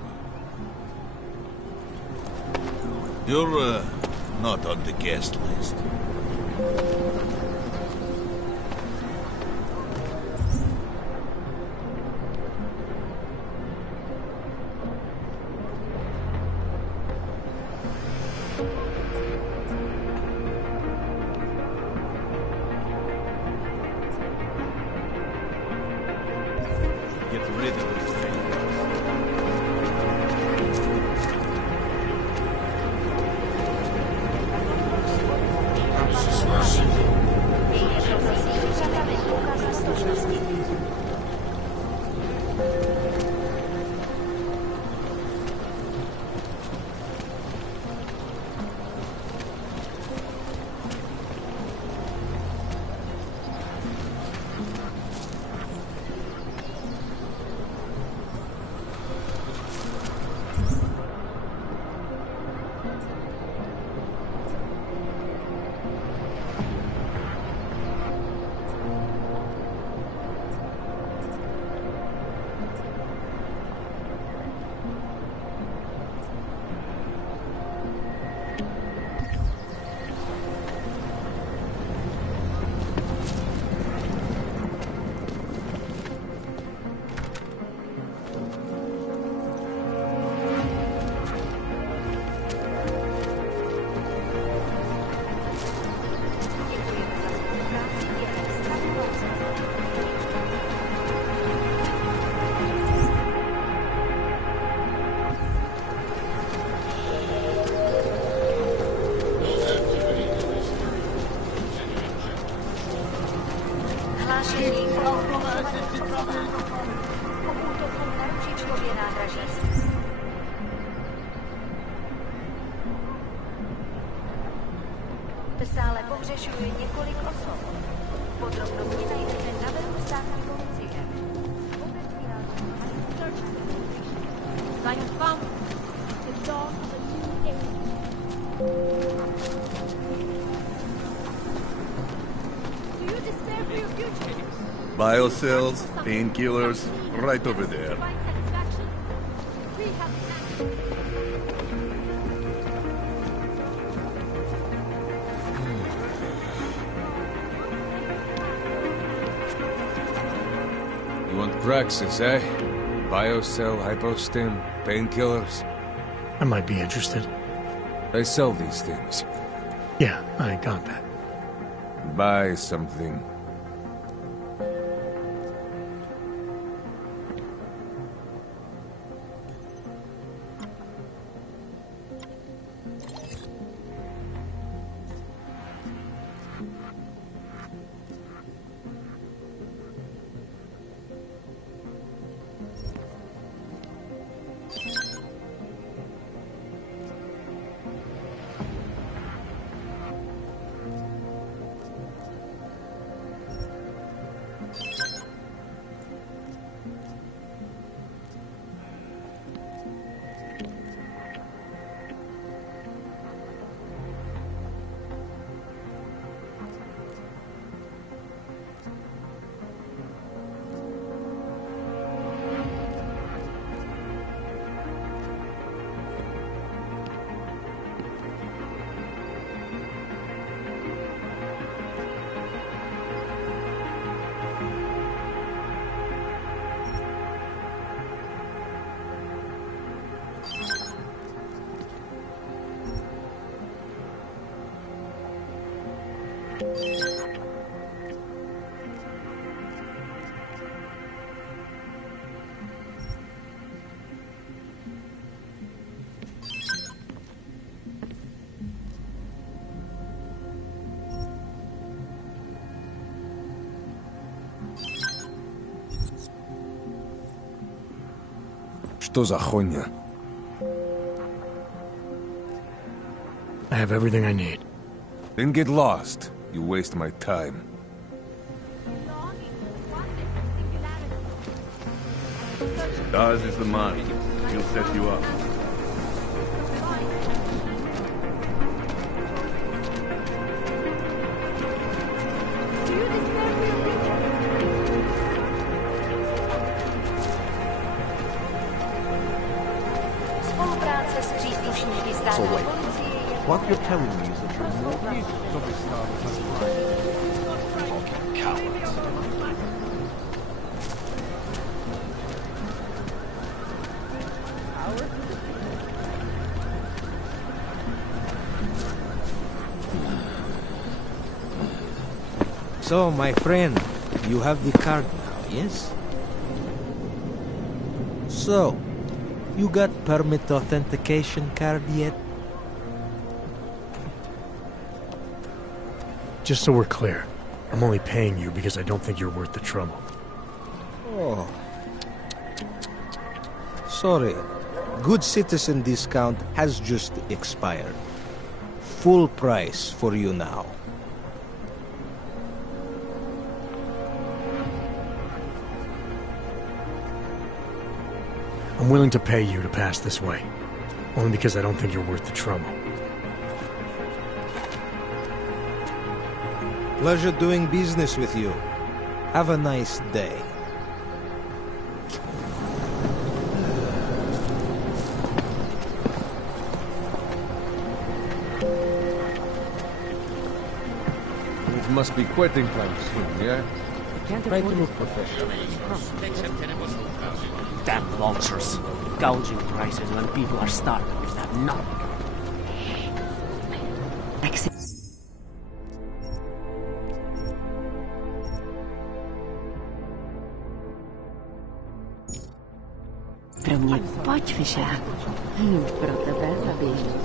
You're, not on the guest list. Get rid of these things. V sále pohřešuje několik osob. Podrobnosti najdete na webu státní policie. I have found the dawn of a new age. Do you despair for your future? Biocells, painkillers, right over there. Find satisfaction? We have You want Praxis, eh? Biocell, hypostim, painkillers. I might be interested. They sell these things. Yeah, I got that. Buy something. Что за хуйня? I have everything I need. Then get lost. You waste my time. Dawes is the man. He'll set you up. So wait, what you're telling me is that you're more fucking cowards. So, my friend, you have the card now, yes? So, you got permit authentication card yet? Just so we're clear, I'm only paying you because I don't think you're worth the trouble. Oh. Sorry. Good citizen discount has just expired. Full price for you now. I'm willing to pay you to pass this way. Only because I don't think you're worth the trouble. Pleasure doing business with you. Have a nice day. It must be quitting time soon, yeah? Try to look professional. Damn vultures. Gouging prices when people are starving if they have nothing. Pro mě pojď, Fischer. Pro tebe zabiju.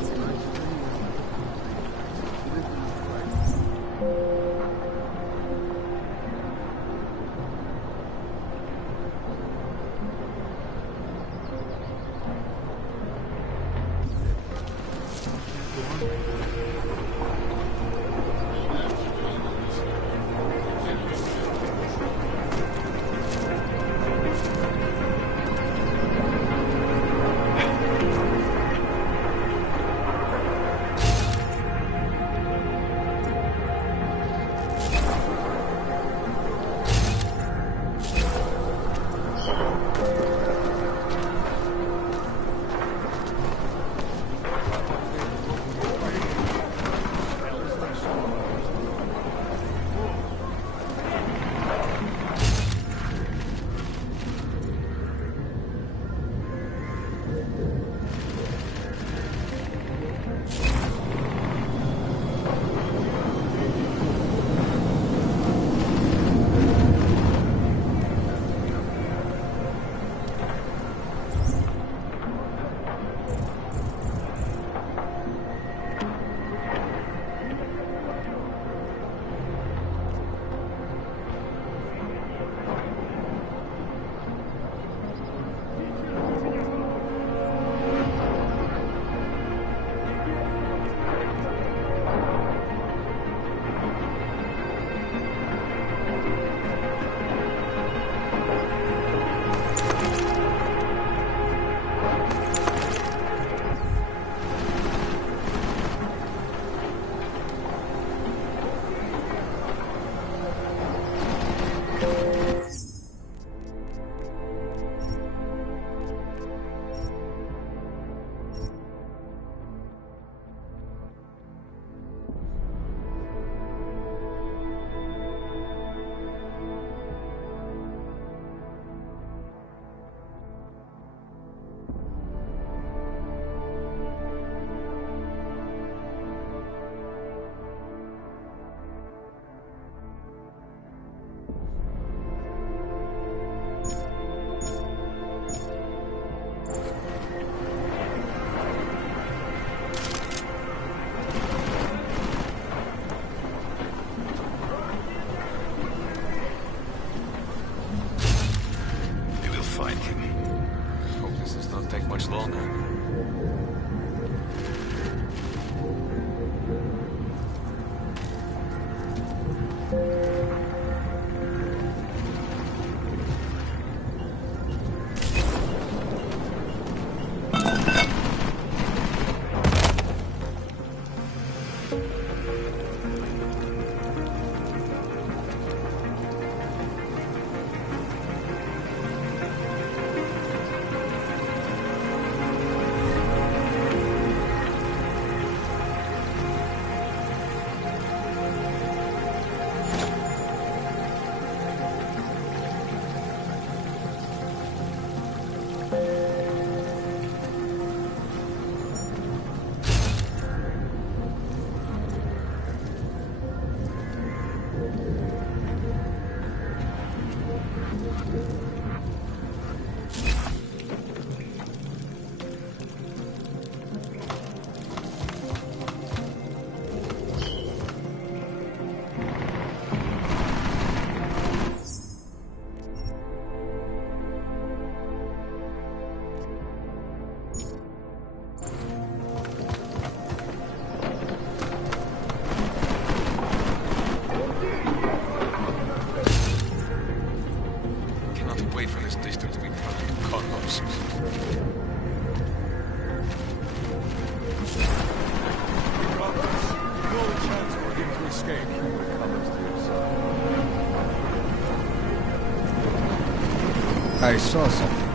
Hope this is not I saw something.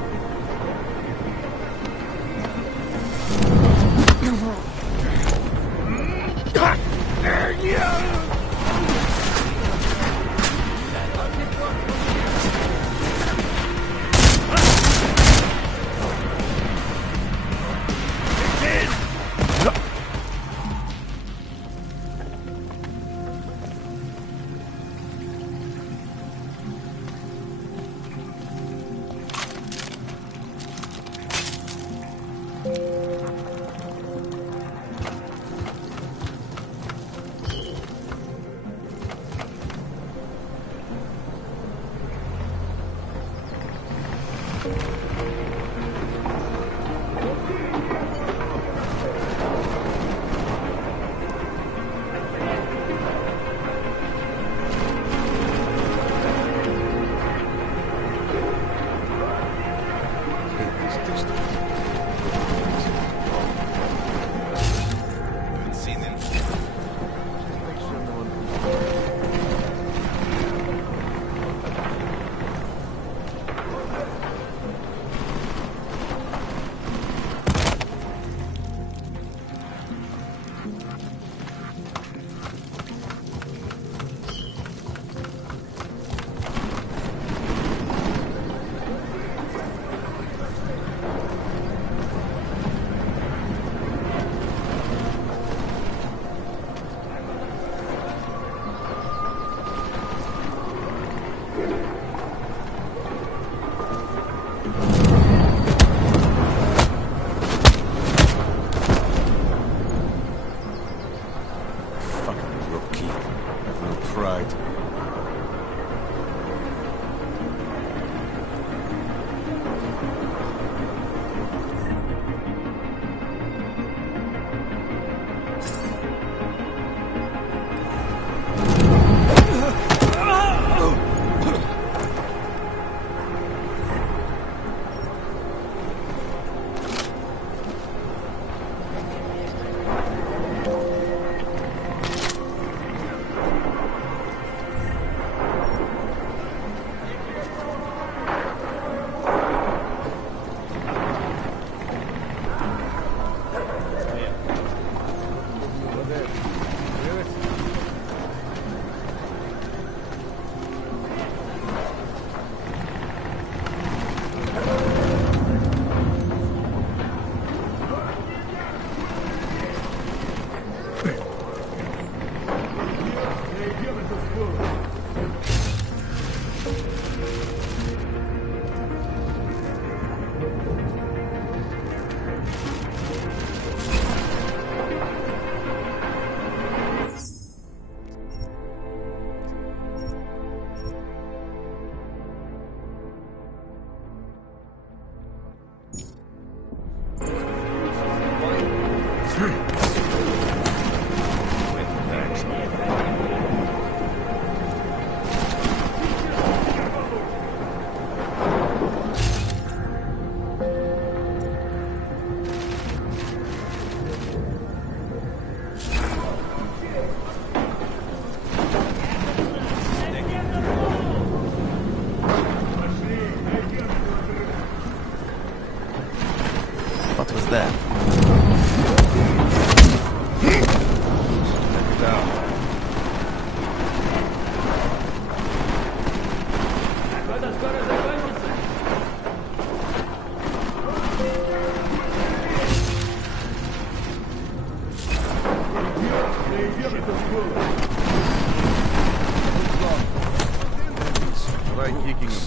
Try kicking him.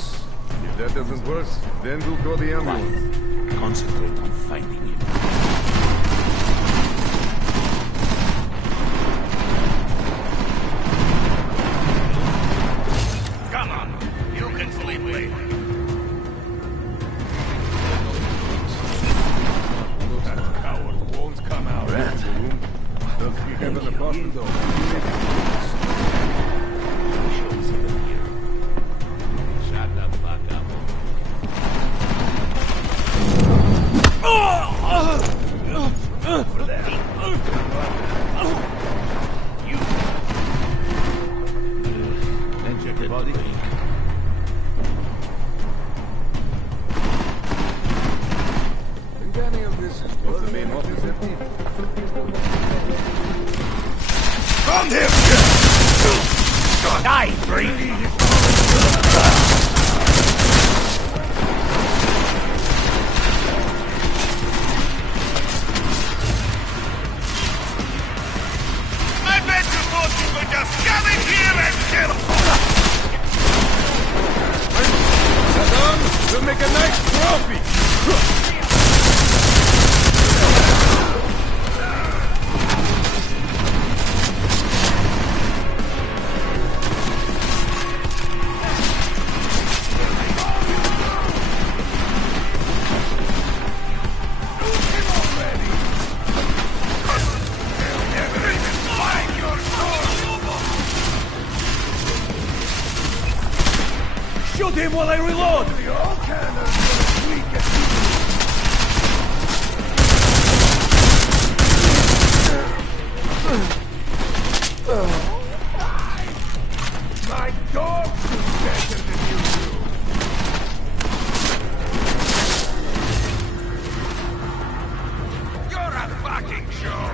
If that doesn't work, then we'll call the ambulance. Concentrate on finding him. Come on, you can sleep later. That coward won't come out of the room. Does he have an apartment? Shut the fuck up. Then check the body. Think any of this was the main office empty? From him! Die, freak! I bet you thought you could just come in here and kill him! Saddam, we'll make a nice trophy! Shoot him while I reload! My dogs do better than you do! You're a fucking show!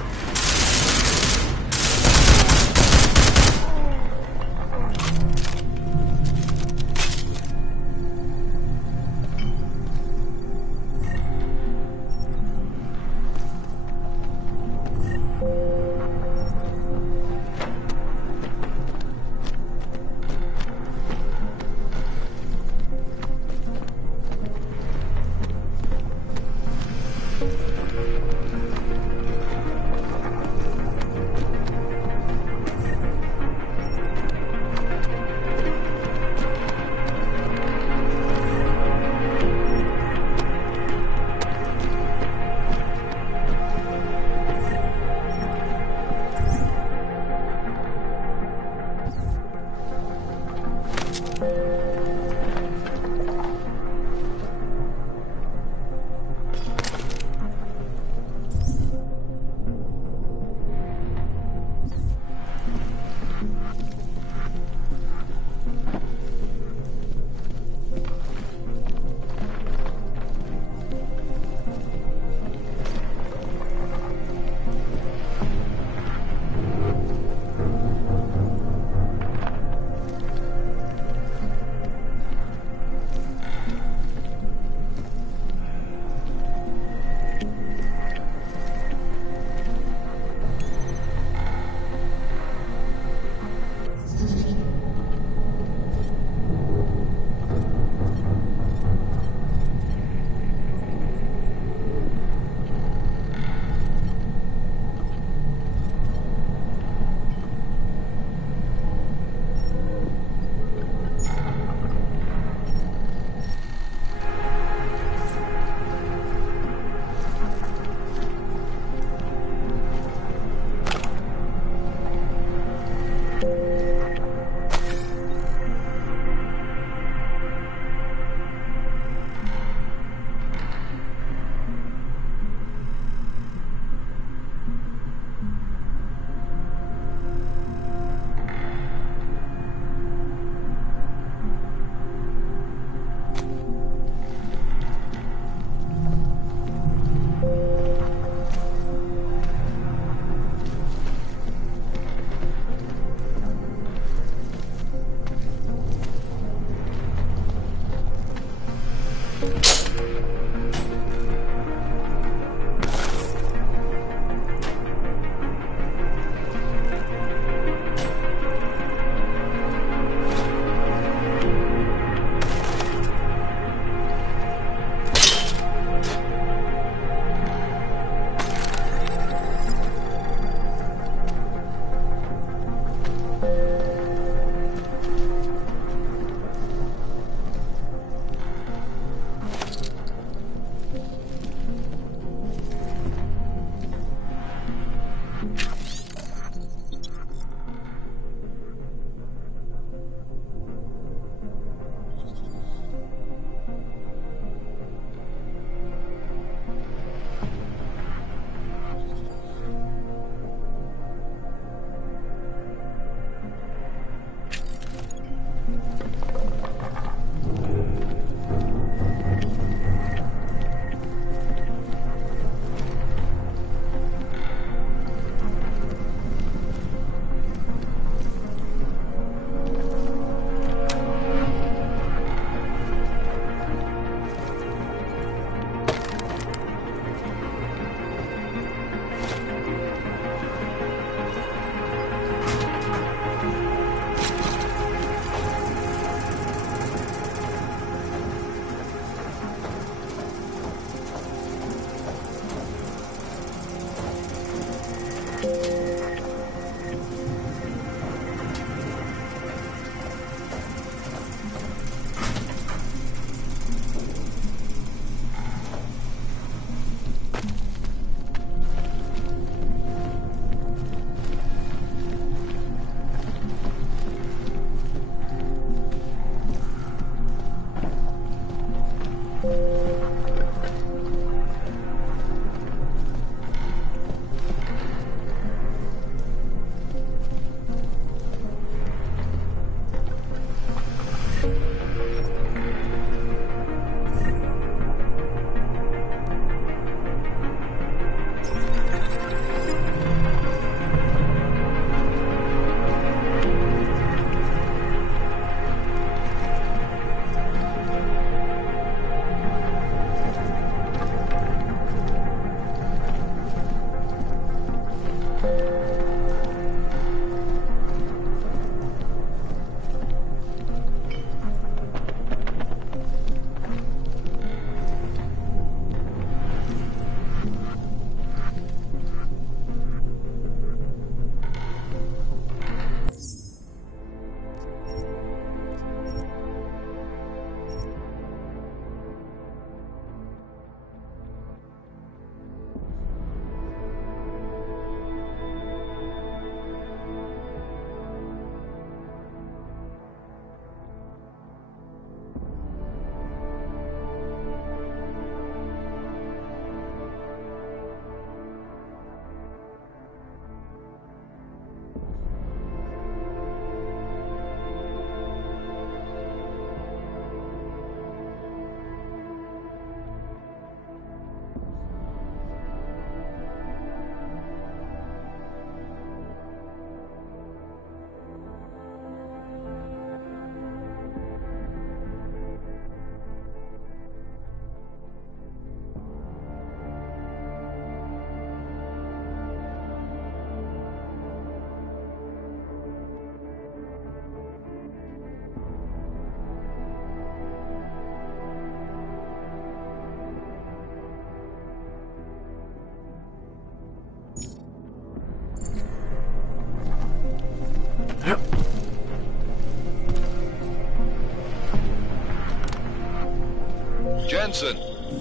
Jensen,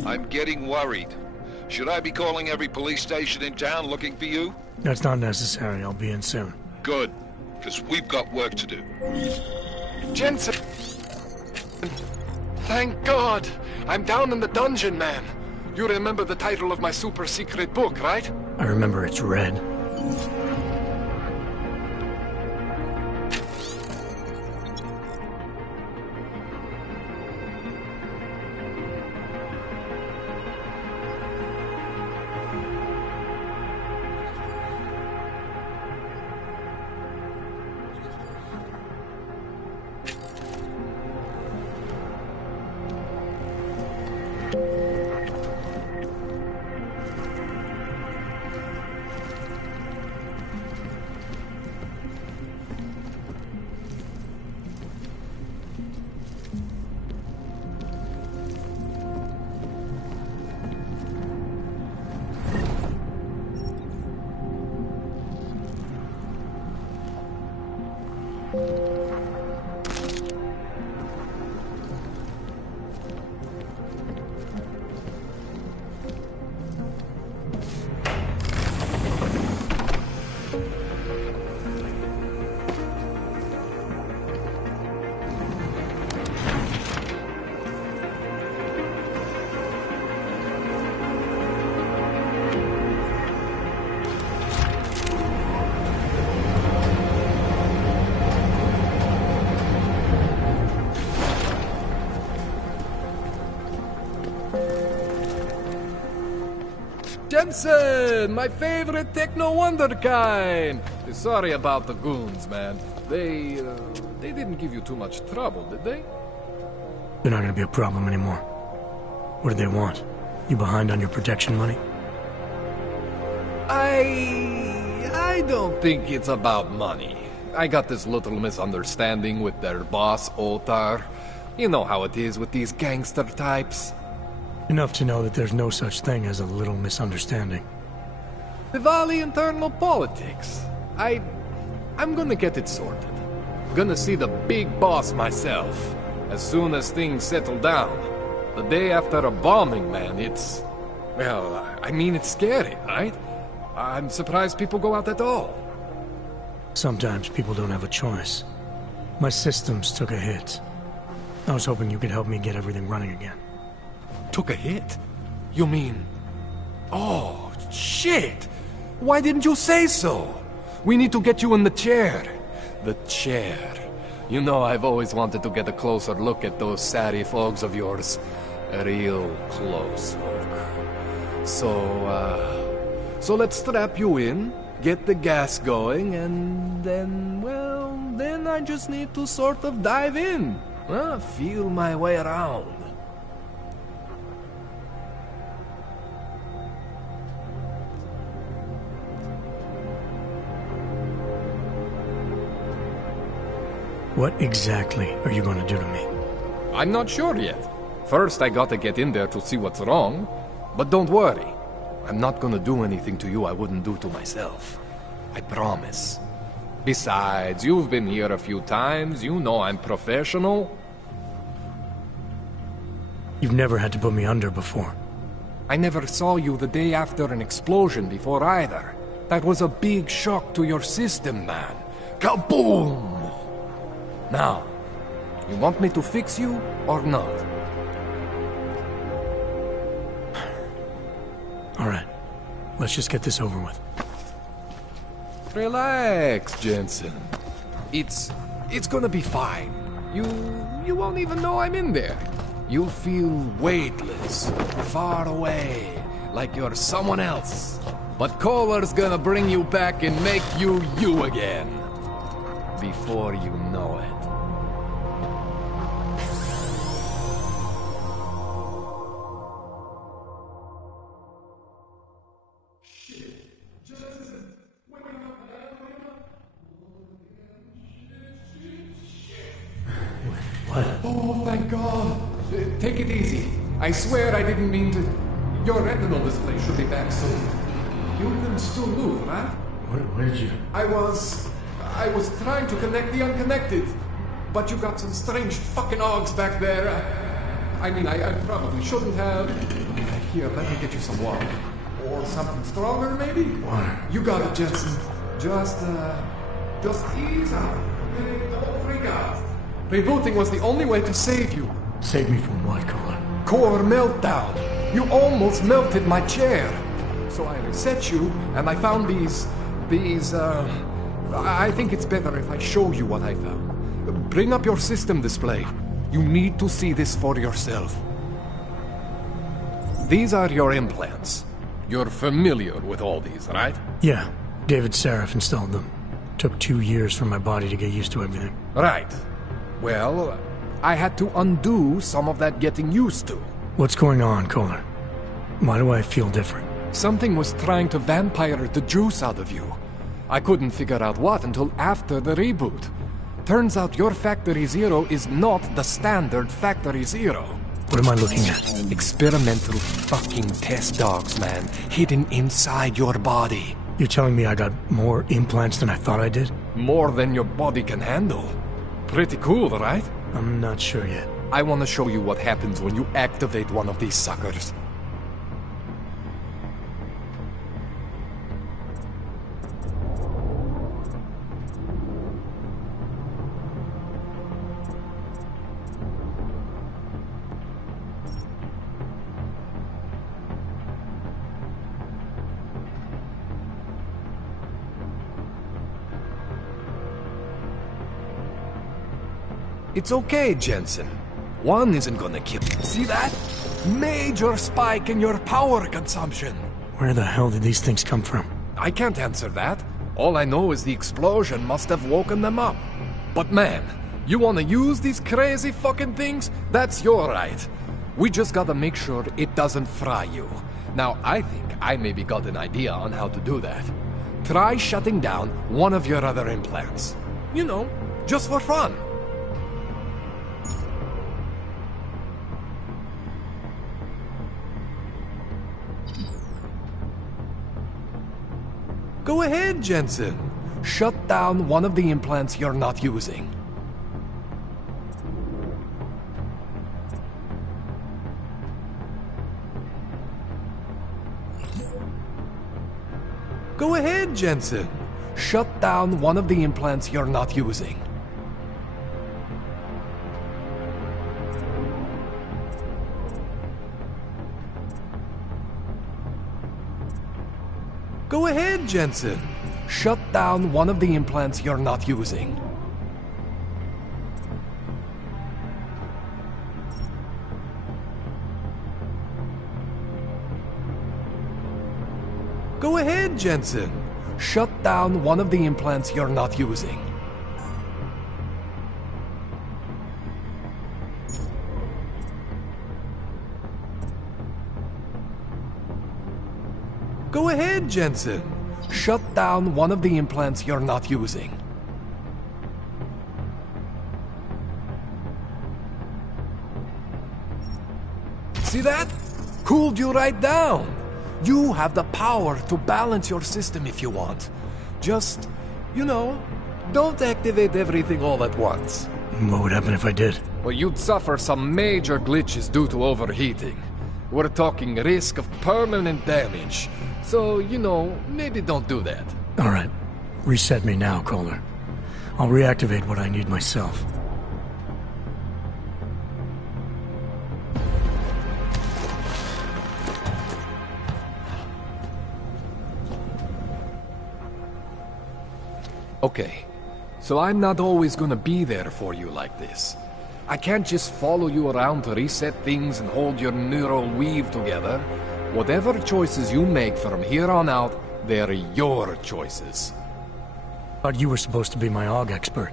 I'm getting worried. Should I be calling every police station in town looking for you? That's not necessary. I'll be in soon. Good, because we've got work to do. Jensen! Thank God! I'm down in the dungeon, man. You remember the title of my super secret book, right? I remember it's red. Jensen, my favorite techno wonderkind. Sorry about the goons, man. They didn't give you too much trouble, did they? They're not gonna be a problem anymore. What do they want? You behind on your protection money? I don't think it's about money. I got this little misunderstanding with their boss, Otar. You know how it is with these gangster types. Enough to know that there's no such thing as a little misunderstanding. Diwali internal politics. I'm gonna get it sorted. Gonna see the big boss myself. As soon as things settle down. The day after a bombing, man, it's... Well, I mean, it's scary, right? I'm surprised people go out at all. Sometimes people don't have a choice. My systems took a hit. I was hoping you could help me get everything running again. Took a hit? You mean... Oh, shit! Why didn't you say so? We need to get you in the chair. The chair. You know I've always wanted to get a closer look at those satty folks of yours. A real close look. So let's strap you in, get the gas going, and then, well, then I just need to sort of dive in. Feel my way around. What exactly are you going to do to me? I'm not sure yet. First, I gotta get in there to see what's wrong. But don't worry. I'm not gonna do anything to you I wouldn't do to myself. I promise. Besides, you've been here a few times. You know I'm professional. You've never had to put me under before. I never saw you the day after an explosion before either. That was a big shock to your system, man. Kaboom! Now, you want me to fix you or not? All right. Let's just get this over with. Relax, Jensen. It's gonna be fine. You won't even know I'm in there. You'll feel weightless, far away, like you're someone else. But Kohler's gonna bring you back and make you you again. Before you know it. What? Oh, thank God. Take it easy. I swear I didn't mean to... Your retinal display should be back soon. You can still move, right? Where did you... I was trying to connect the unconnected. But you got some strange fucking ogs back there. I mean, I probably shouldn't have. Here, let me get you some water. Or something stronger, maybe? Water. You got it, Jensen. Just ease out. Okay? Don't freak out. Rebooting was the only way to save you. Save me from what, Kohler? Core meltdown. You almost melted my chair. So I reset you, and I found these... I think it's better if I show you what I found. Bring up your system display. You need to see this for yourself. These are your implants. You're familiar with all these, right? Yeah. David Sarif installed them. Took 2 years for my body to get used to everything. Right. Well, I had to undo some of that getting used to. What's going on, Kohler? Why do I feel different? Something was trying to vampire the juice out of you. I couldn't figure out what until after the reboot. Turns out your Factory Zero is not the standard Factory Zero. What am I looking at? Experimental fucking test dogs, man. Hidden inside your body. You're telling me I got more implants than I thought I did? More than your body can handle. Pretty cool, right? I'm not sure yet. I want to show you what happens when you activate one of these suckers. It's okay, Jensen. One isn't gonna kill you. See that? Major spike in your power consumption. Where the hell did these things come from? I can't answer that. All I know is the explosion must have woken them up. But man, you wanna use these crazy fucking things? That's your right. We just gotta make sure it doesn't fry you. Now, I think I maybe got an idea on how to do that. Try shutting down one of your other implants. You know, just for fun. Go ahead, Jensen. Shut down one of the implants you're not using. Go ahead, Jensen. Shut down one of the implants you're not using. Go ahead, Jensen. Shut down one of the implants you're not using. Go ahead, Jensen. Shut down one of the implants you're not using. Go ahead, Jensen. Shut down one of the implants you're not using. See that? Cooled you right down. You have the power to balance your system if you want. Just, you know, don't activate everything all at once. What would happen if I did? Well, you'd suffer some major glitches due to overheating. We're talking risk of permanent damage. So, you know, maybe don't do that. All right. Reset me now, Kohler. I'll reactivate what I need myself. Okay, so I'm not always gonna be there for you like this. I can't just follow you around to reset things and hold your neural weave together. Whatever choices you make from here on out, they're your choices. Thought you were supposed to be my AUG expert.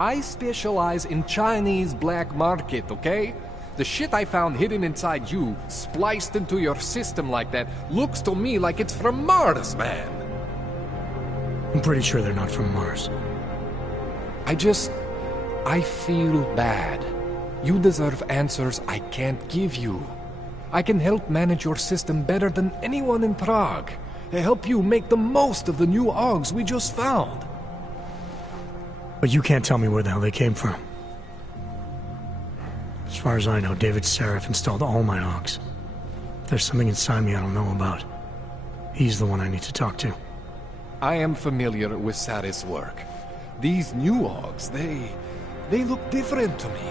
I specialize in Chinese black market, okay? The shit I found hidden inside you, spliced into your system like that, looks to me like it's from Mars, man. I'm pretty sure they're not from Mars. I feel bad. You deserve answers I can't give you. I can help manage your system better than anyone in Prague. I help you make the most of the new AUGs we just found. But you can't tell me where the hell they came from. As far as I know, David Seraph installed all my Augs. If there's something inside me I don't know about, he's the one I need to talk to. I am familiar with Sarif's work. These new Augs, they look different to me.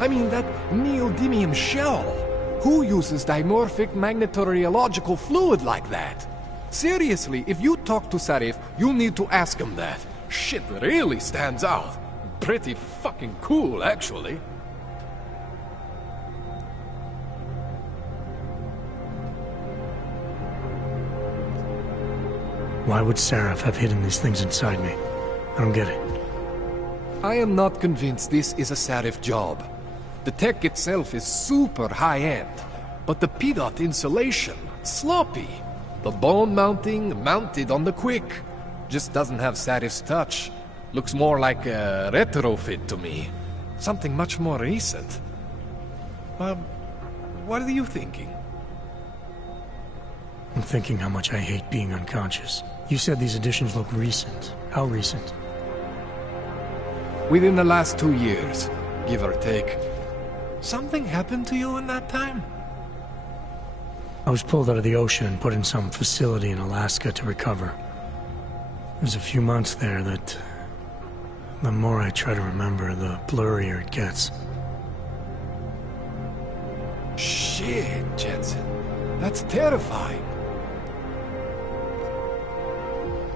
I mean, that neodymium shell. Who uses dimorphic magnetorheological fluid like that? Seriously, if you talk to Sarif, you need to ask him that. Shit really stands out. Pretty fucking cool, actually. Why would Seraph have hidden these things inside me? I don't get it. I am not convinced this is a Sarif job. The tech itself is super high-end, but the PDOT insulation, sloppy. The bone mounting, mounted on the quick. Just doesn't have Sarif's touch. Looks more like a retrofit to me. Something much more recent. What are you thinking? I'm thinking how much I hate being unconscious. You said these additions look recent. How recent? Within the last 2 years, give or take. Something happened to you in that time? I was pulled out of the ocean and put in some facility in Alaska to recover. There's a few months there that... the more I try to remember, the blurrier it gets. Shit, Jensen. That's terrifying.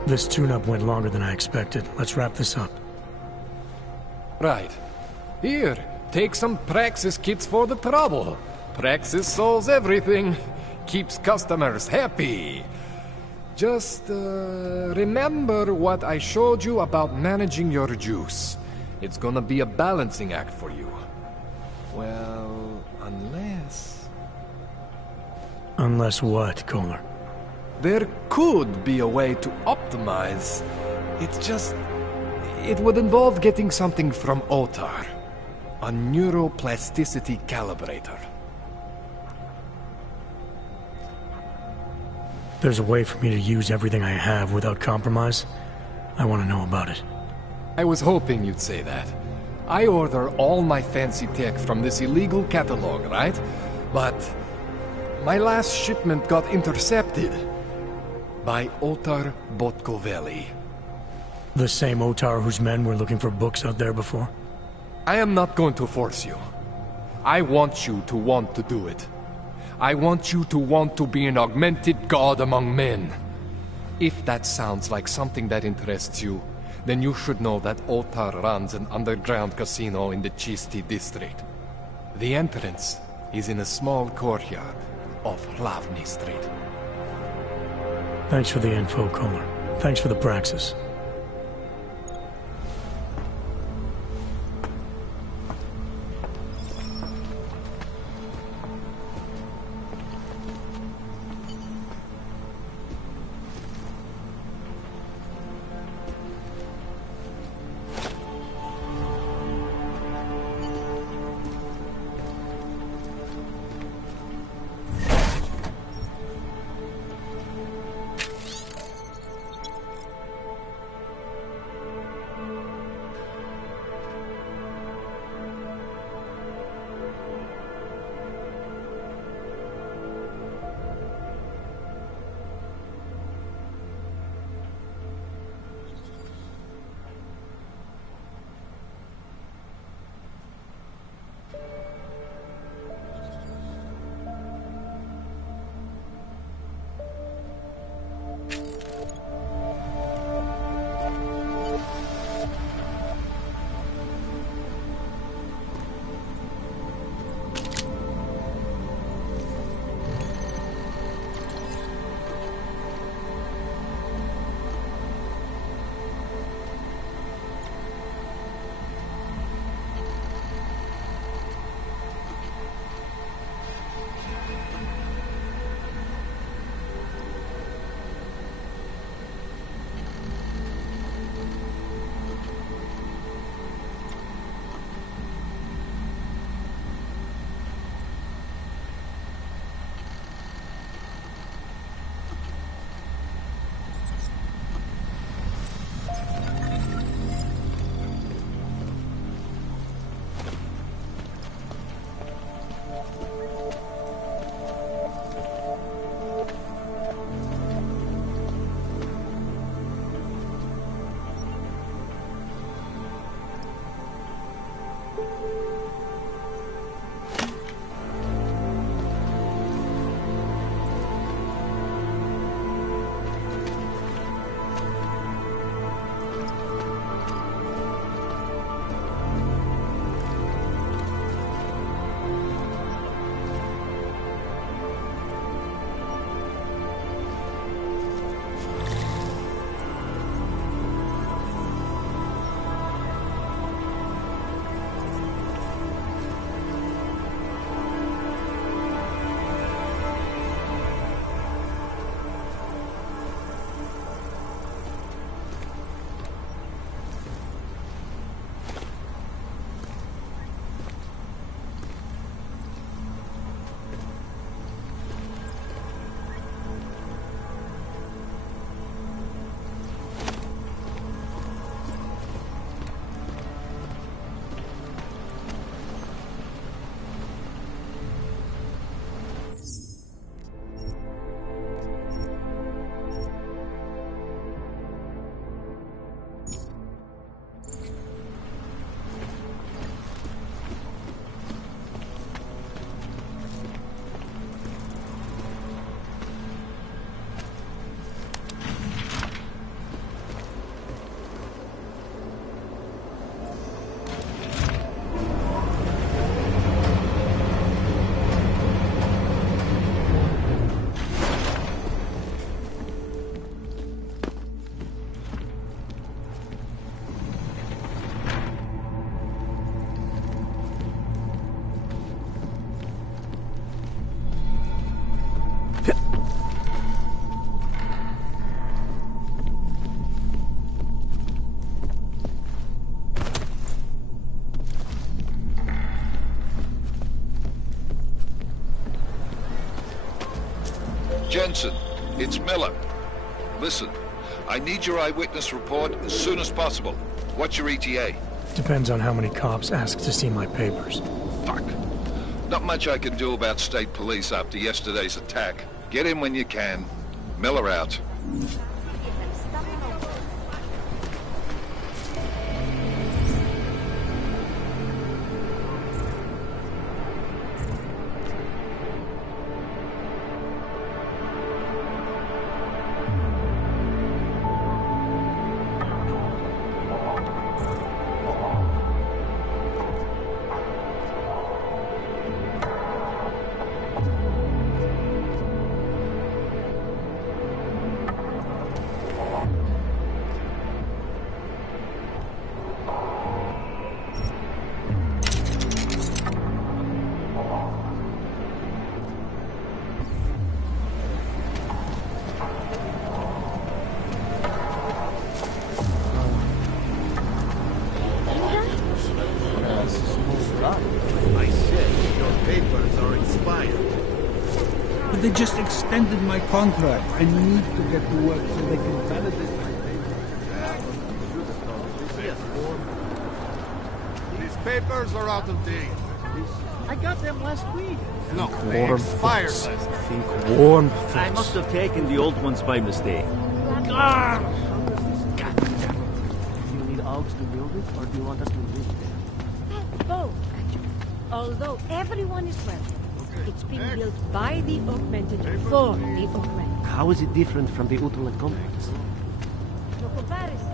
This tune-up went longer than I expected. Let's wrap this up. Right. Here, take some Praxis kits for the trouble. Praxis solves everything. Keeps customers happy. Just, remember what I showed you about managing your juice. It's gonna be a balancing act for you. Well, unless... Unless what, Kohler? There could be a way to optimize. It's just... it would involve getting something from Otar. A neuroplasticity calibrator. There's a way for me to use everything I have without compromise? I want to know about it. I was hoping you'd say that. I order all my fancy tech from this illegal catalog, right? But my last shipment got intercepted by Otar Botkoveli. The same Otar whose men were looking for books out there before? I am not going to force you. I want you to want to do it. I want you to want to be an augmented god among men. If that sounds like something that interests you, then you should know that Otar runs an underground casino in the Chisti district. The entrance is in a small courtyard off Hlavny Street. Thanks for the info, Kohler. Thanks for the praxis. Jensen, it's Miller. Listen, I need your eyewitness report as soon as possible. What's your ETA? Depends on how many cops ask to see my papers. Fuck. Not much I can do about state police after yesterday's attack. Get in when you can. Miller out. I said your papers are expired. But they just extended my contract. I need to get to work so they can validate my papers. These papers are out of date. I got them last week. No, they expired last week. Think warm thoughts. I must have taken the old ones by mistake. Ah! Do you need Augs to build it, or do you want us to live there? Both, actually. Although everyone is welcome. It's being built by the augmented for the augmented. How is it different from the Utrecht complex? No comparison.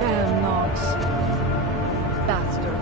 Damn Knox. Bastard.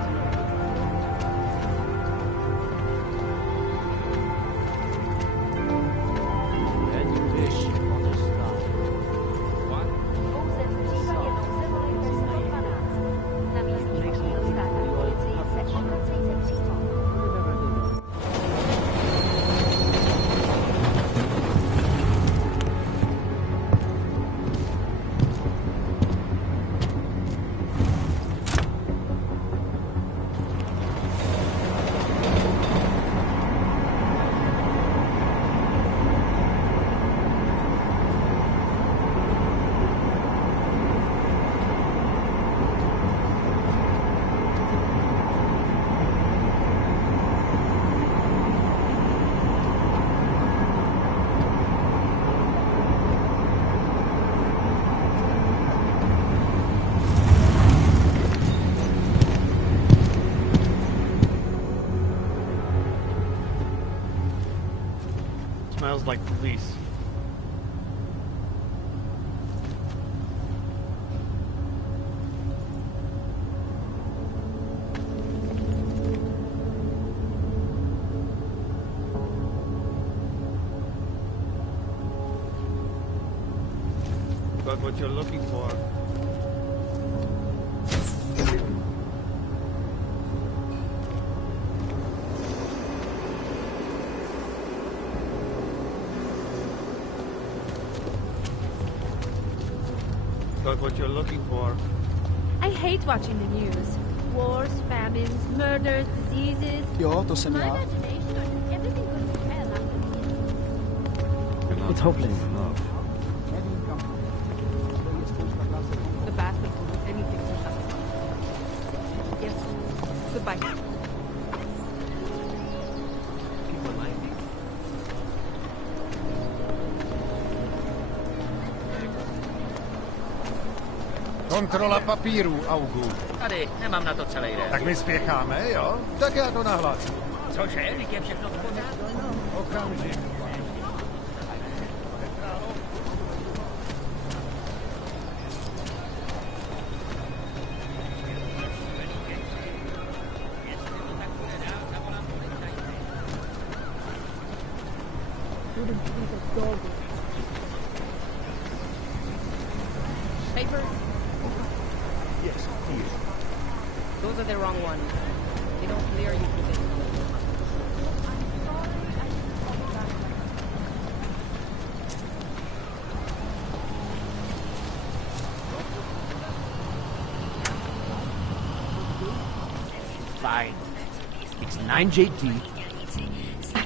Smells like police. Got what you're looking for. Got what you're looking for. I hate watching the news. Wars, famines, murders, diseases. Jo, to jsem My já. imagination is everything goes to hell after It's hopeless. the bastard will do anything to shut us up. Yes. Goodbye. Kontrola papíru, Augu. Tady, nemám na to celý den. Tak my spěcháme, jo? Tak já to nahlásím. Cože, vždyť je všechno v pořádku. Okamžik. Papers? Yes, here. Those are the wrong ones. They don't clear you for this. Fine. It's 9 JT.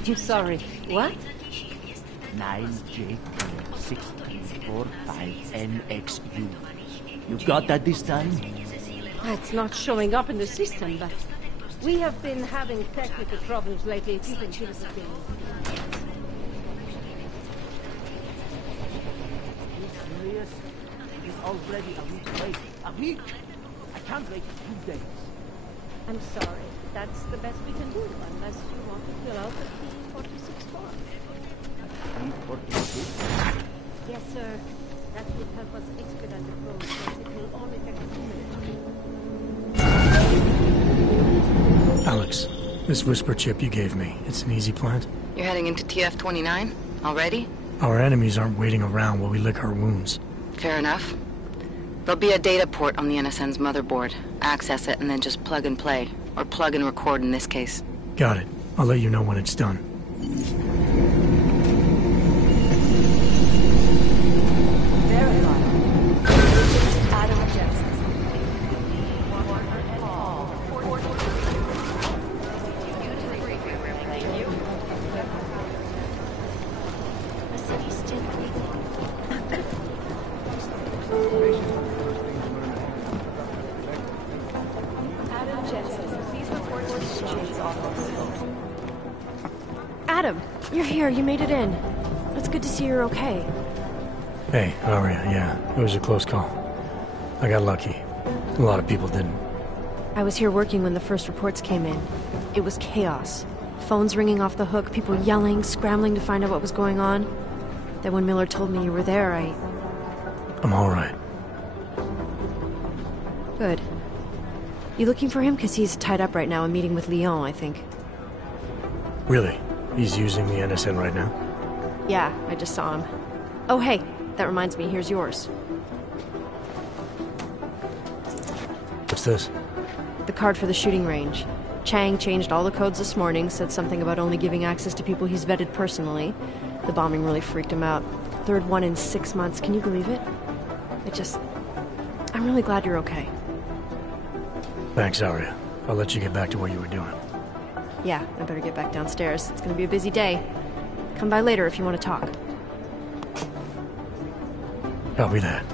I'm sorry. What? 9JK645NXU. You got that this time? It's not showing up in the system, but we have been having technical problems lately. If you can give us a thing. Serious? It's already a week late. A week? I can't wait 2 days. I'm sorry. That's the best we can do, unless you want to fill out the P46 form. P46? Yes, sir. That would help us expedite the process. It will only take a few minutes. Alex, this whisper chip you gave me, it's an easy plant? You're heading into TF-29? Already? Our enemies aren't waiting around while we lick our wounds. Fair enough. There'll be a data port on the NSN's motherboard. Access it and then just plug and play. Or plug and record in this case. Got it. I'll let you know when it's done. Adam, you're here. You made it in. It's good to see you're okay. Hey, Aria, yeah. It was a close call. I got lucky. A lot of people didn't. I was here working when the first reports came in. It was chaos. Phones ringing off the hook, people yelling, scrambling to find out what was going on. Then when Miller told me you were there, I'm alright. Good. You looking for him? Because he's tied up right now and meeting with Leon, I think. Really? He's using the NSN right now? Yeah, I just saw him. Oh, hey, that reminds me, here's yours. What's this? The card for the shooting range. Chang changed all the codes this morning, said something about only giving access to people he's vetted personally. The bombing really freaked him out. Third one in 6 months, can you believe it? I'm really glad you're okay. Thanks, Aria. I'll let you get back to what you were doing. Yeah, I better get back downstairs. It's gonna be a busy day. Come by later if you want to talk. Copy that.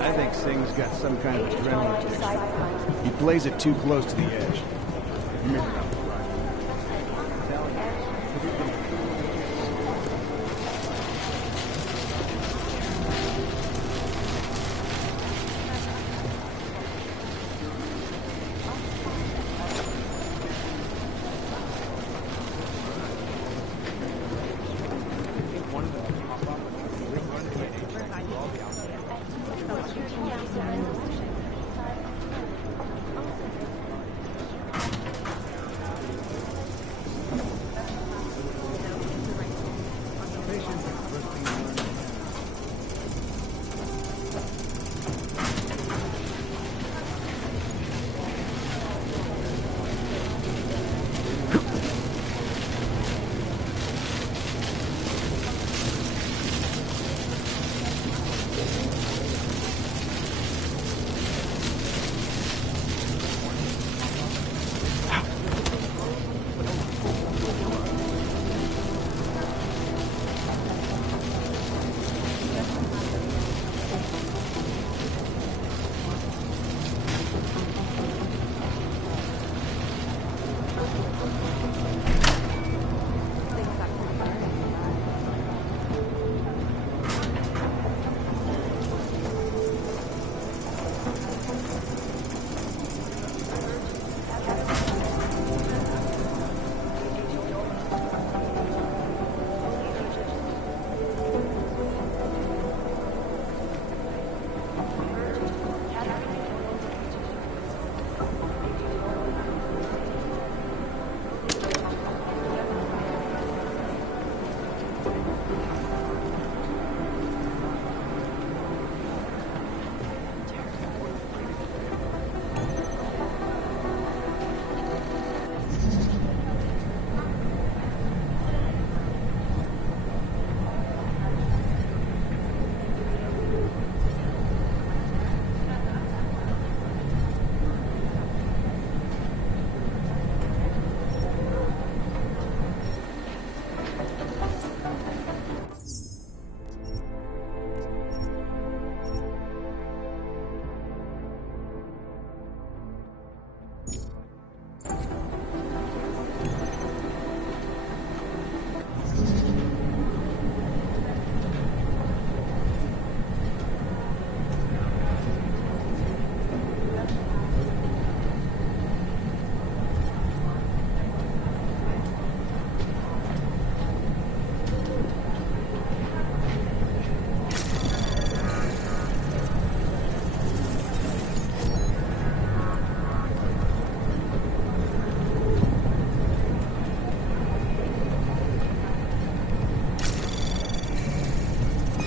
I think Singh's got some kind of adrenaline addiction. He plays it too close to the edge.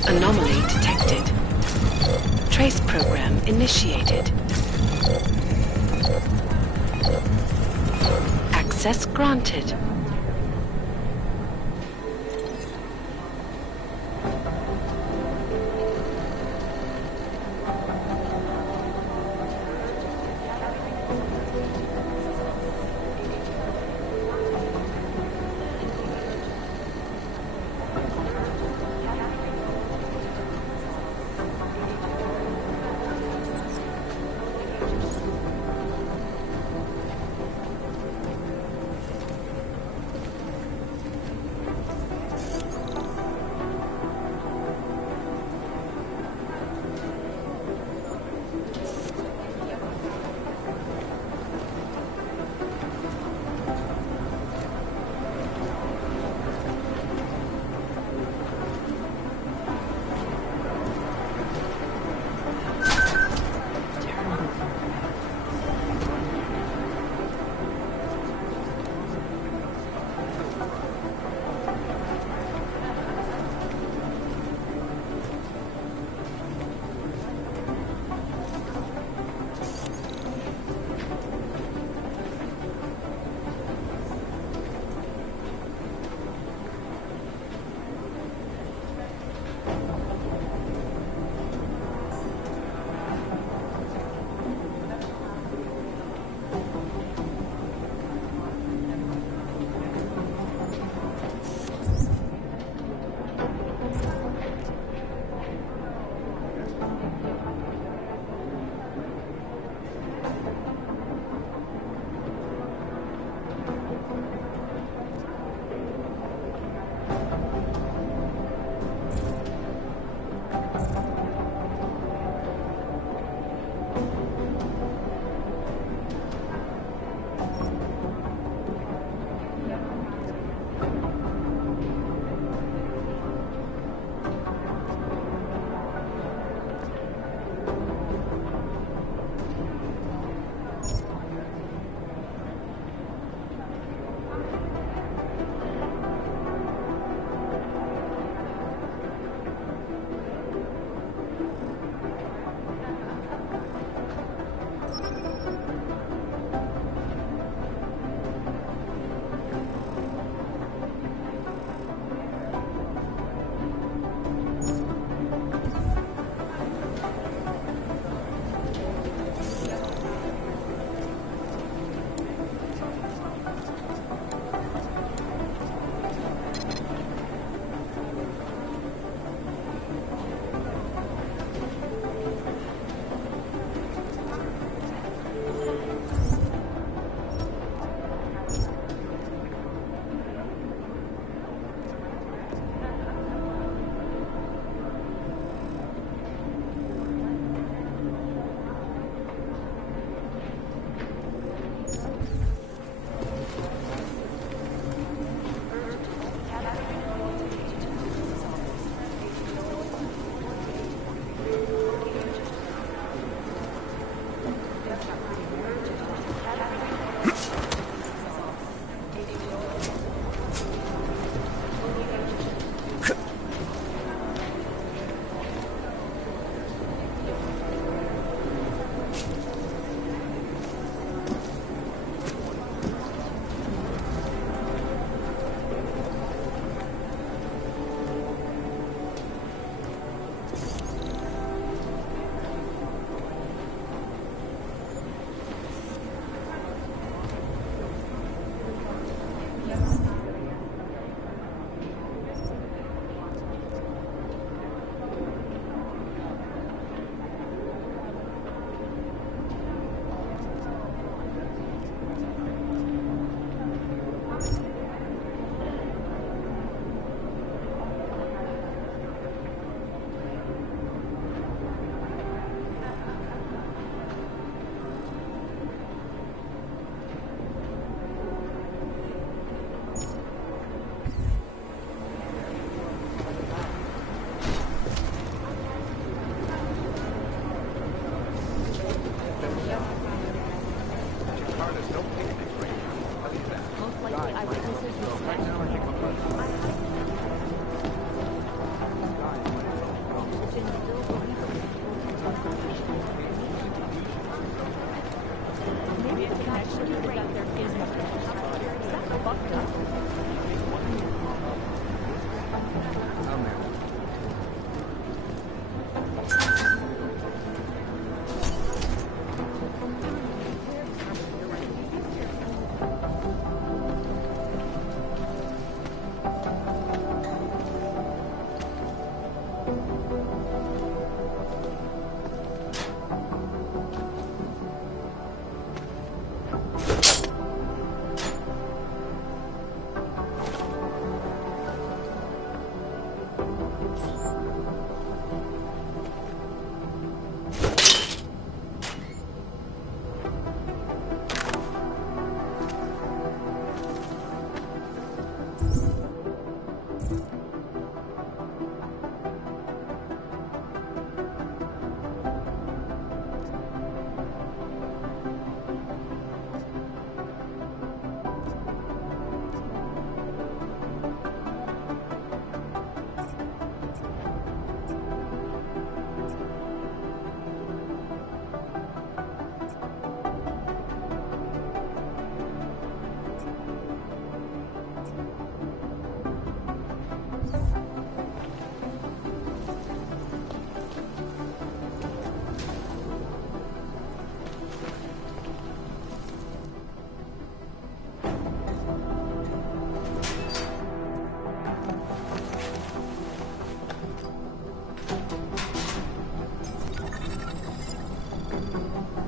Anomaly detected. Trace program initiated. Access granted.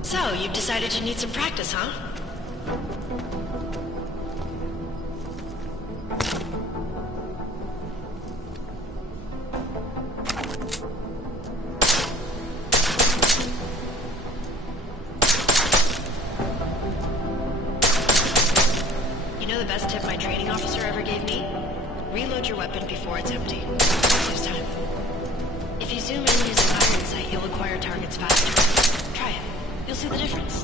So, you've decided you need some practice, huh? You know the best tip my training officer ever gave me? Reload your weapon before it's empty. Saves time. If you zoom in using iron sight, you'll acquire targets faster. Try it. You'll see the difference.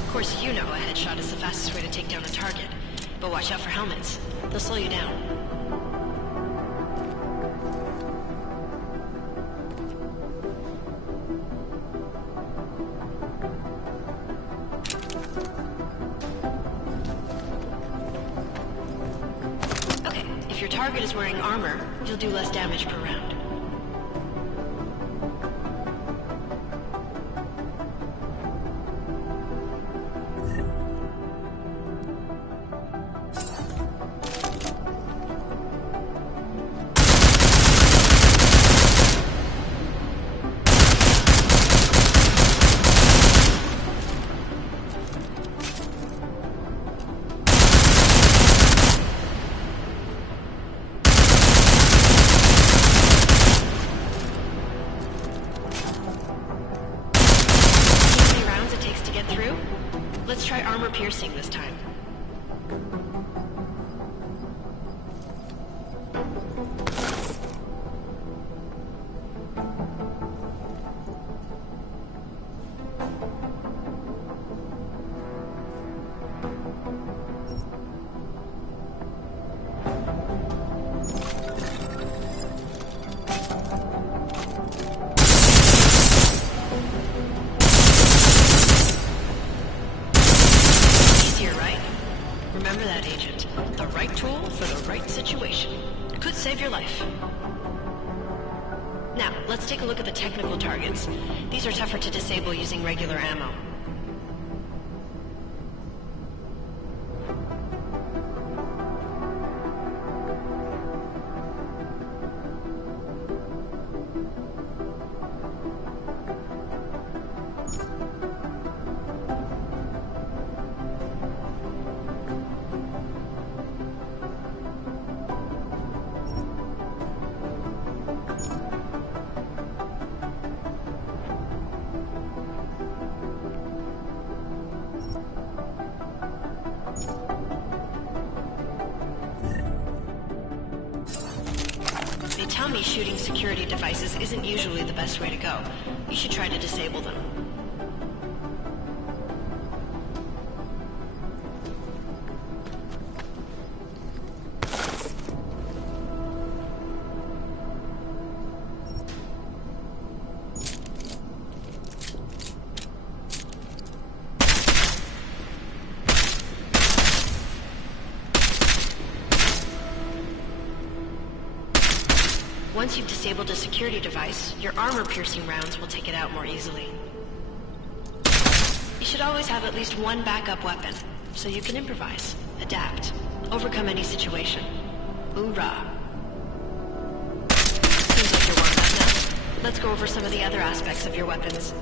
Of course, you know a headshot is the fastest way to take down a target. But watch out for helmets. They'll slow you down. If your target is wearing armor, you'll do less damage per round. Let's try armor piercing this time. Remember that, Agent. The right tool for the right situation. Could save your life. Now, let's take a look at the technical targets. These are tougher to disable using regular ammo. They tell me shooting security devices isn't usually the best way to go. You should try to disable them. Once you've disabled a security device, your armor-piercing rounds will take it out more easily. You should always have at least one backup weapon, so you can improvise, adapt, overcome any situation. Hoorah! Seems like you're warmed up now. Let's go over some of the other aspects of your weapons.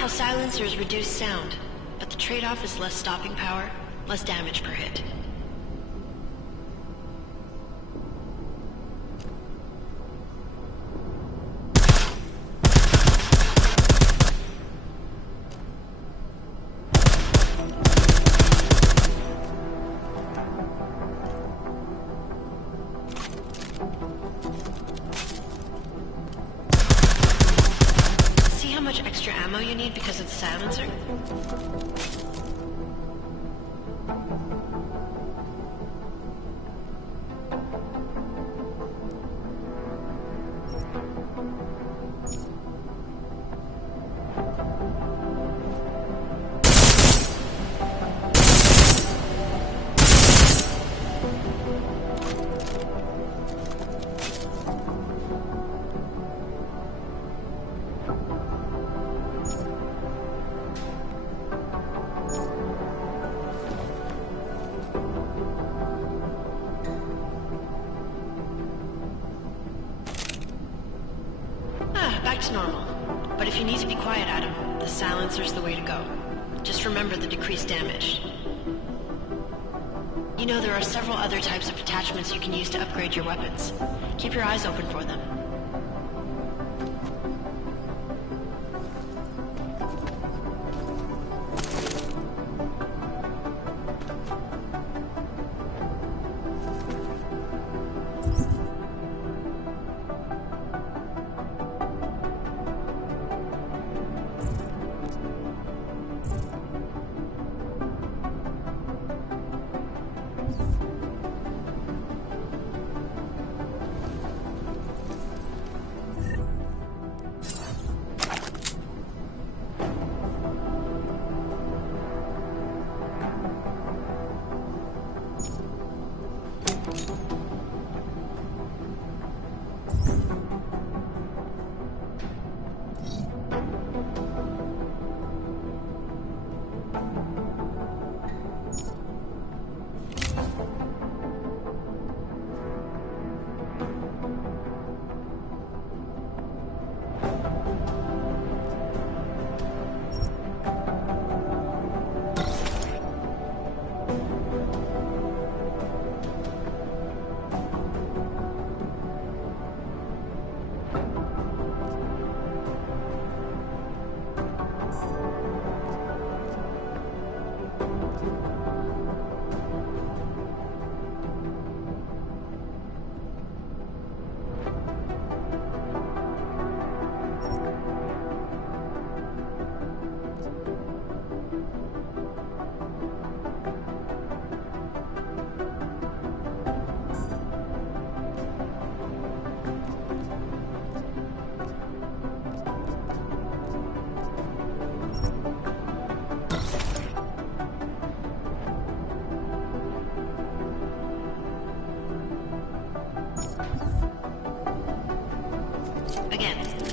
how silencers reduce sound, but the trade-off is less stopping power, less damage per hit. See how much extra ammo you need because of the silencer? Back to normal. But if you need to be quiet, Adam, the silencer's the way to go. Just remember the decreased damage. You know, there are several other types of attachments you can use to upgrade your weapons. Keep your eyes open for them.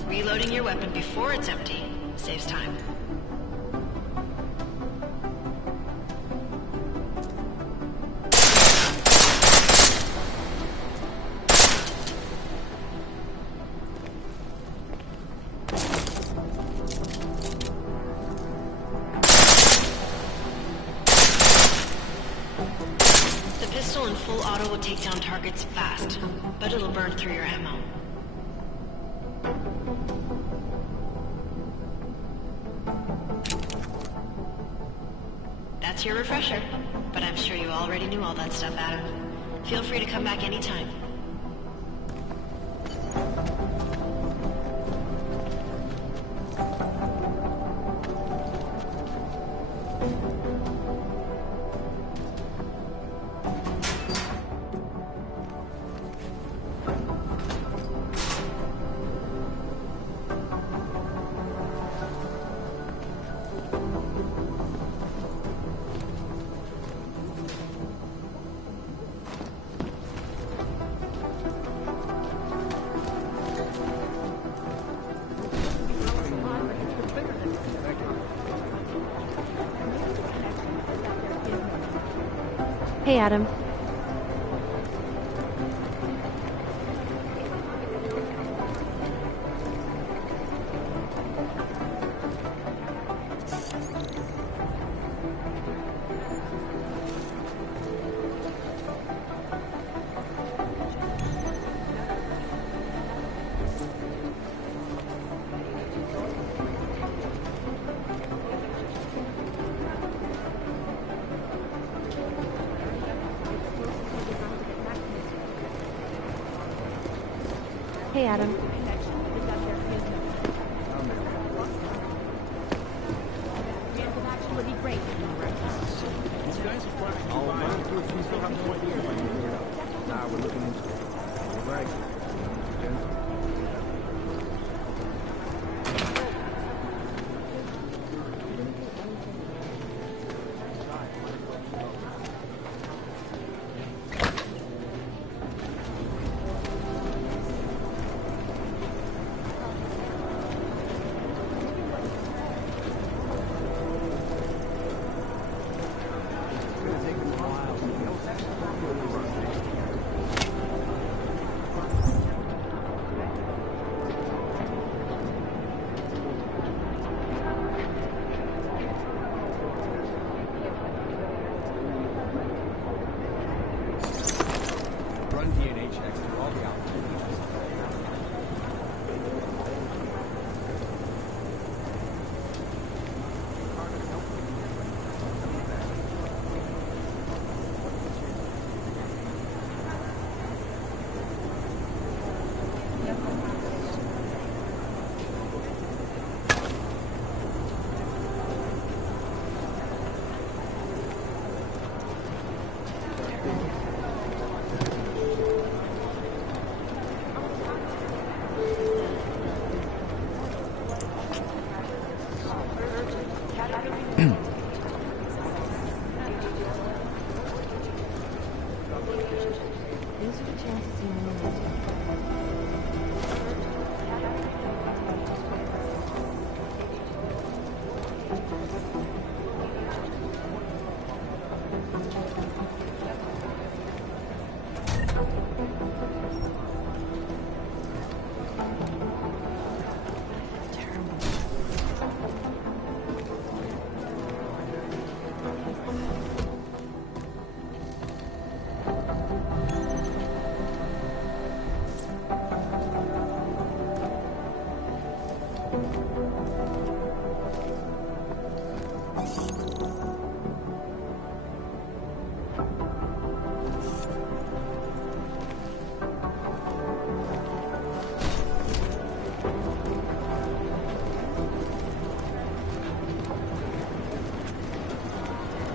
Reloading your weapon before it's empty saves time. The pistol in full auto will take down targets fast, but it'll burn through your ammo. That's your refresher, but I'm sure you already knew all that stuff, Adam. Feel free to come back anytime. Hey, Adam. Hey, Adam. We're looking into it. All right.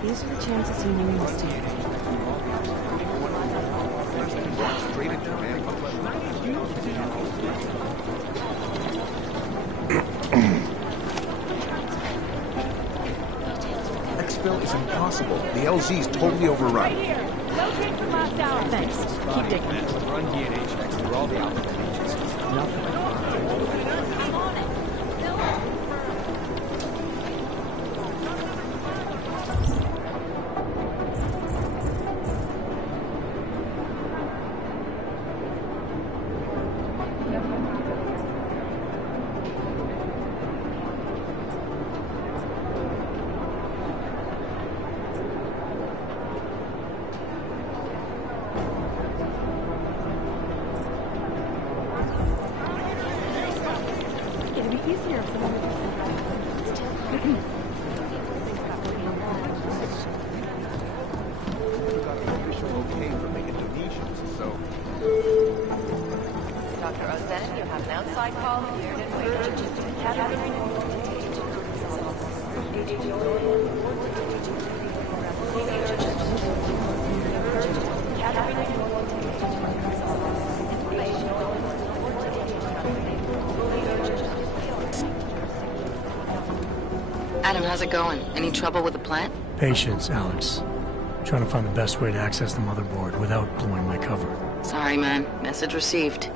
These are the chances you knew you must take. Exfil is impossible. The LZ's totally overrun. Right here. Locate from last hour. Thanks. Keep digging. Run DNH next to all the alphabet agencies. Nothing. Dr. Ozan, you have an outside call cleared and waiting. Adam, how's it going? Any trouble with the plant? Patience, Alex. Trying to find the best way to access the motherboard without blowing my cover. Sorry, man. Message received.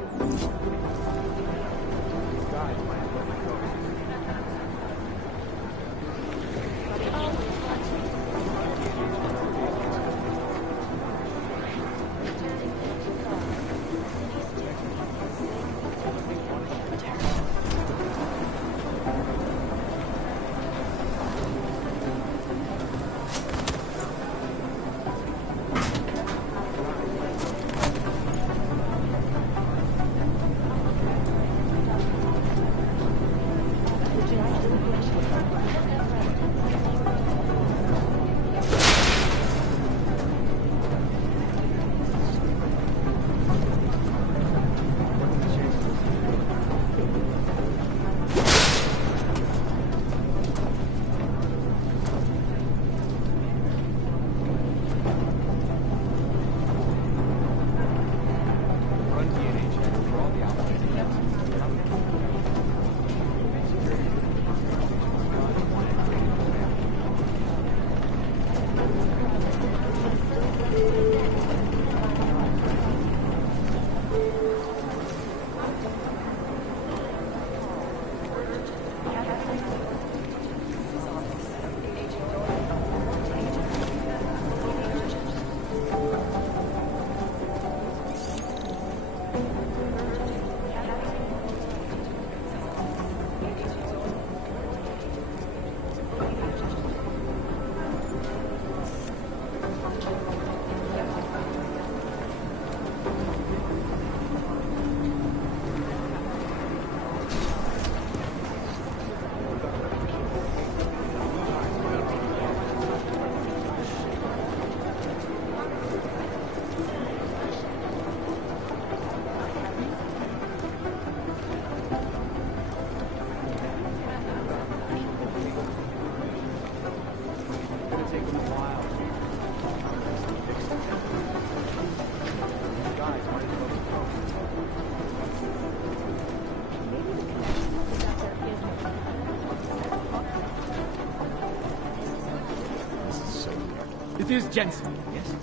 It is Jensen, yes?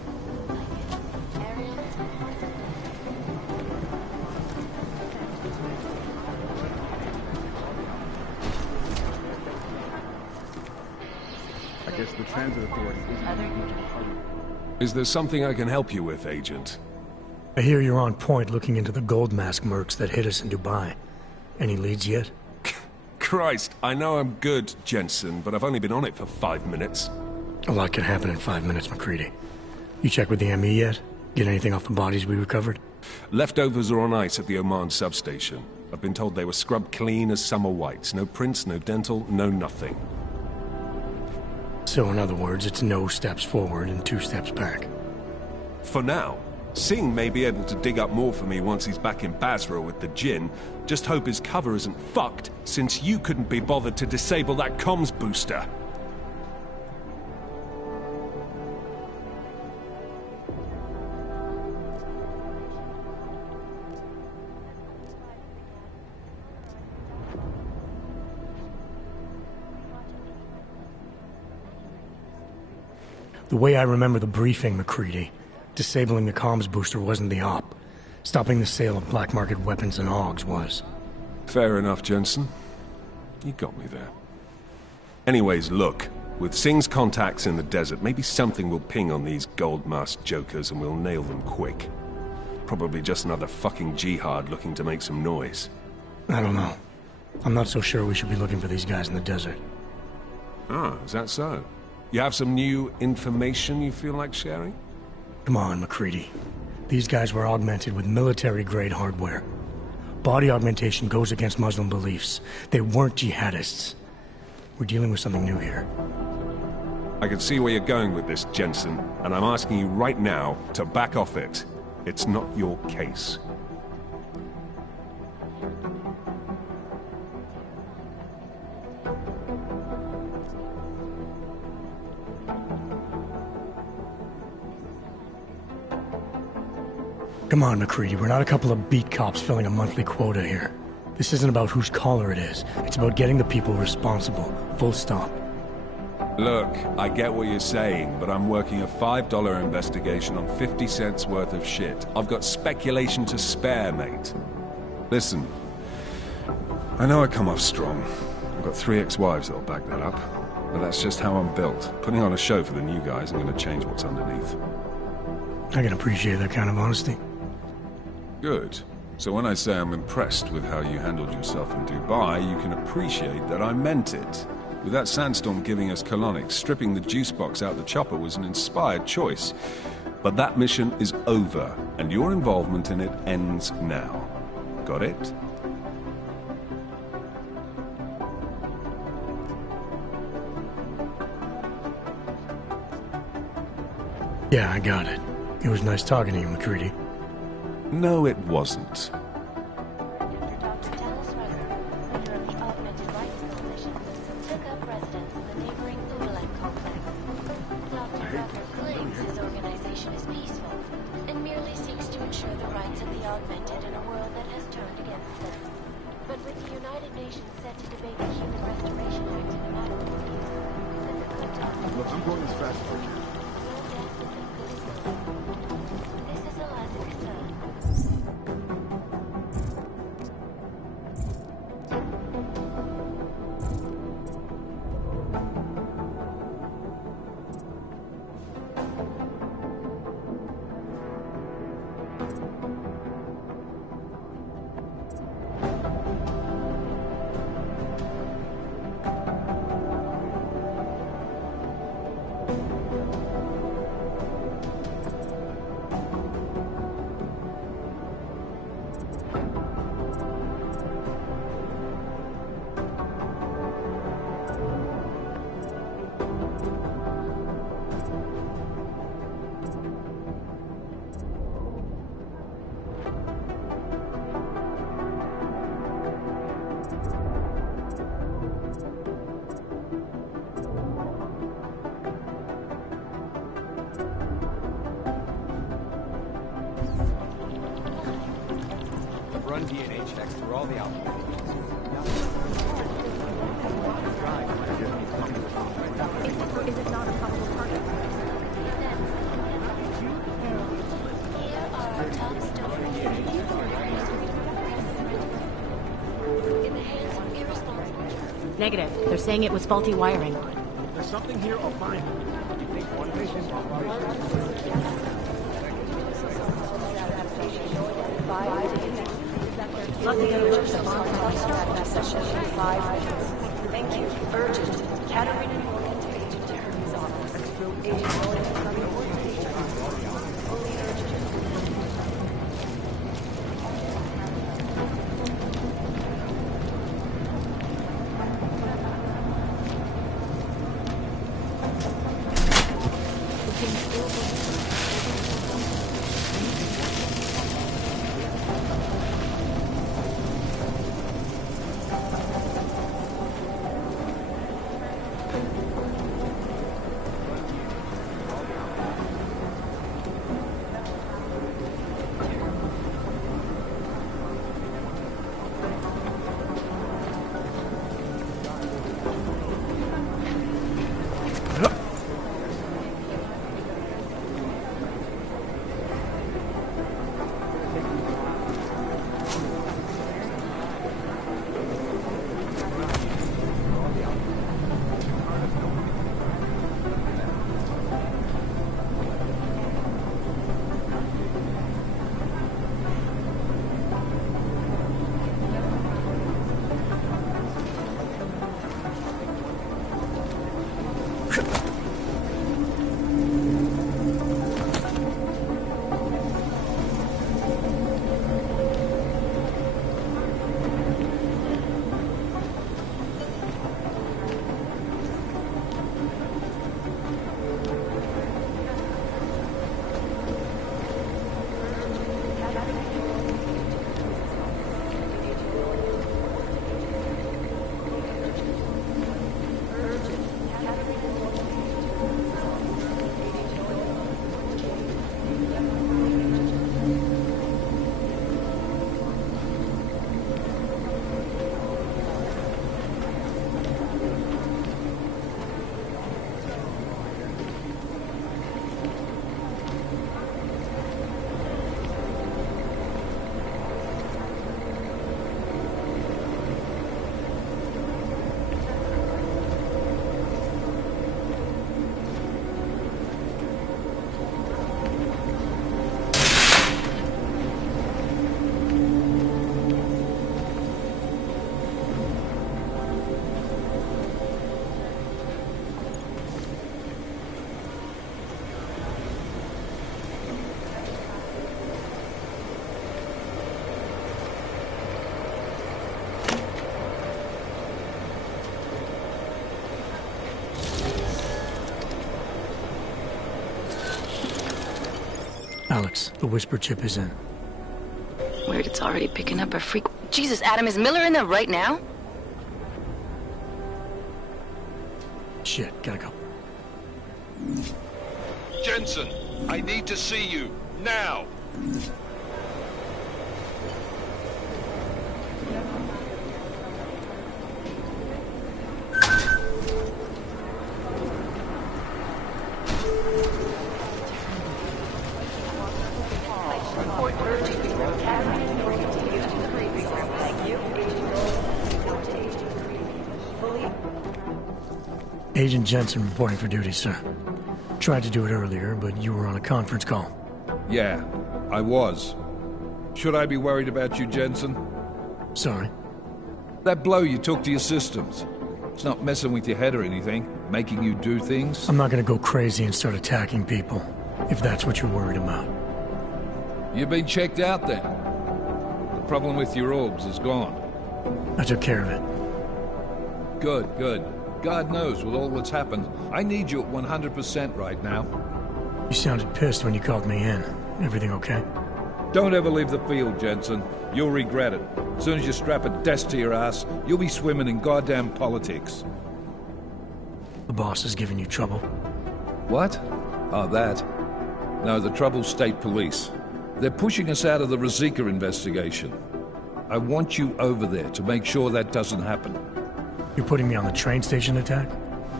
I guess the transit authority isn't in much of a hurry. Is there something I can help you with, Agent? I hear you're on point looking into the gold mask mercs that hit us in Dubai. Any leads yet? Christ, I know I'm good, Jensen, but I've only been on it for 5 minutes. A lot can happen in 5 minutes, McCready. You check with the ME yet? Get anything off the bodies we recovered? Leftovers are on ice at the Oman substation. I've been told they were scrubbed clean as summer whites. No prints, no dental, no nothing. So in other words, it's no steps forward and 2 steps back. For now. Singh may be able to dig up more for me once he's back in Basra with the Jinn. Just hope his cover isn't fucked, since you couldn't be bothered to disable that comms booster. The way I remember the briefing, McCready, disabling the comms booster wasn't the op. Stopping the sale of black market weapons and AUGs was. Fair enough, Jensen. You got me there. Anyways, look. With Singh's contacts in the desert, maybe something will ping on these gold-masked jokers and we'll nail them quick. Probably just another fucking jihad looking to make some noise. I don't know. I'm not so sure we should be looking for these guys in the desert. Ah, is that so? You have some new information you feel like sharing? Come on, McCready. These guys were augmented with military-grade hardware. Body augmentation goes against Muslim beliefs. They weren't jihadists. We're dealing with something new here. I can see where you're going with this, Jensen, and I'm asking you right now to back off it. It's not your case. Come on, McCready. We're not a couple of beat cops filling a monthly quota here. This isn't about whose collar it is. It's about getting the people responsible. Full stop. Look, I get what you're saying, but I'm working a $5 investigation on 50 cents worth of shit. I've got speculation to spare, mate. Listen, I know I come off strong. I've got 3 ex-wives that'll back that up. But that's just how I'm built. Putting on a show for the new guys ain't gonna change what's underneath. I can appreciate that kind of honesty. Good. So when I say I'm impressed with how you handled yourself in Dubai, you can appreciate that I meant it. With that sandstorm giving us colonics, stripping the juice box out the chopper was an inspired choice. But that mission is over, and your involvement in it ends now. Got it? Yeah, I got it. It was nice talking to you, McCready. No, it wasn't. Look, I'm going as fast as I can. Run DNA checks through all the outfits. Is it not a probable target? Negative. They're saying it was faulty wiring. If there's something here, I'll find it. You think one patient... Thank you. Urgent. Katerina Agent Terry's office. Alex, the whisper chip is in. Weird, it's already picking up a freak. Jesus, Adam, is Miller in there right now? Shit, gotta go. Jensen, I need to see you, now! Agent Jensen reporting for duty, sir. Tried to do it earlier, but you were on a conference call. Yeah, I was. Should I be worried about you, Jensen? Sorry. That blow you took to your systems. It's not messing with your head or anything, making you do things. I'm not gonna go crazy and start attacking people, if that's what you're worried about. You've been checked out then. The problem with your orbs is gone. I took care of it. Good, good. God knows, with all that's happened, I need you at 100% right now. You sounded pissed when you called me in. Everything okay? Don't ever leave the field, Jensen. You'll regret it. As soon as you strap a desk to your ass, you'll be swimming in goddamn politics. The boss is giving you trouble? What? Oh, that. No, the Trouble's State Police. They're pushing us out of the Rosika investigation. I want you over there to make sure that doesn't happen. You're putting me on the train station attack?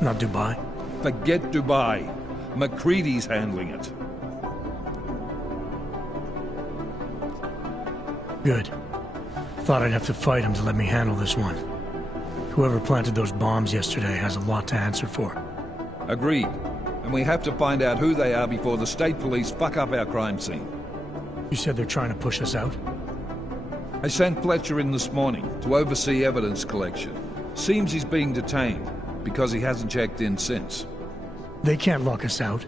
Not Dubai? Forget Dubai. McCready's handling it. Good. Thought I'd have to fight him to let me handle this one. Whoever planted those bombs yesterday has a lot to answer for. Agreed. And we have to find out who they are before the state police fuck up our crime scene. You said they're trying to push us out? I sent Fletcher in this morning to oversee evidence collection. Seems he's being detained, because he hasn't checked in since. They can't lock us out.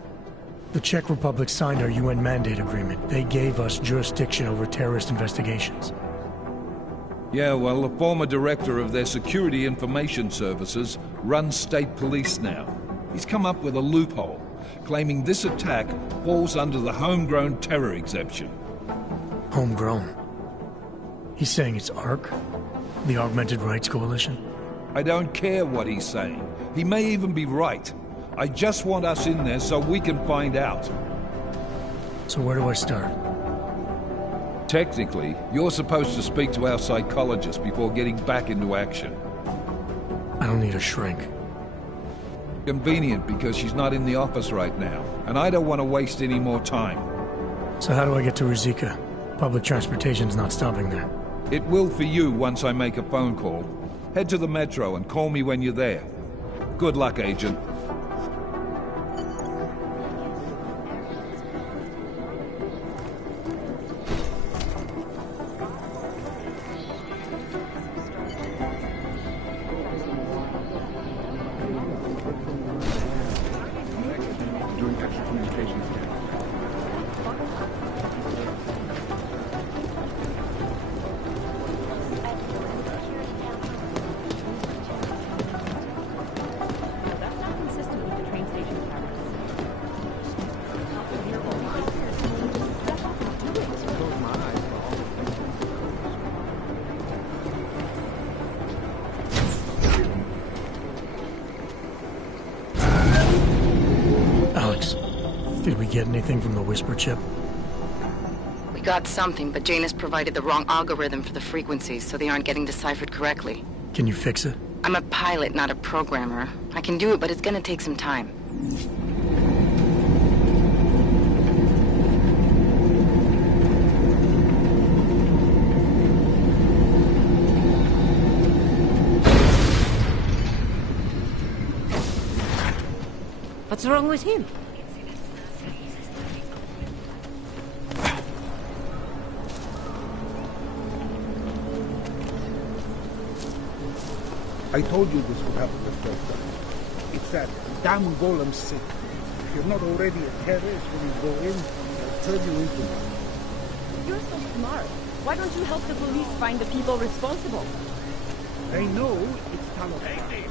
The Czech Republic signed our UN mandate agreement. They gave us jurisdiction over terrorist investigations. Yeah, well, the former director of their security information services runs state police now. He's come up with a loophole, claiming this attack falls under the homegrown terror exemption. Homegrown? He's saying it's ARC? The Augmented Rights Coalition? I don't care what he's saying. He may even be right. I just want us in there so we can find out. So where do I start? Technically, you're supposed to speak to our psychologist before getting back into action. I don't need a shrink. Convenient because she's not in the office right now, and I don't want to waste any more time. So how do I get to Ruzicka? Public transportation's not stopping there. It will for you once I make a phone call. Head to the metro and call me when you're there. Good luck, Agent. Did we get anything from the Whisper chip? We got something, but Janus provided the wrong algorithm for the frequencies, so they aren't getting deciphered correctly. Can you fix it? I'm a pilot, not a programmer. I can do it, but it's gonna take some time. What's wrong with him? I told you this would happen the first time. It's that damn golem sick. If you're not already a terrorist when you go in, they'll turn you into one. You're so smart. Why don't you help the police find the people responsible? They know it's Talon. Hey,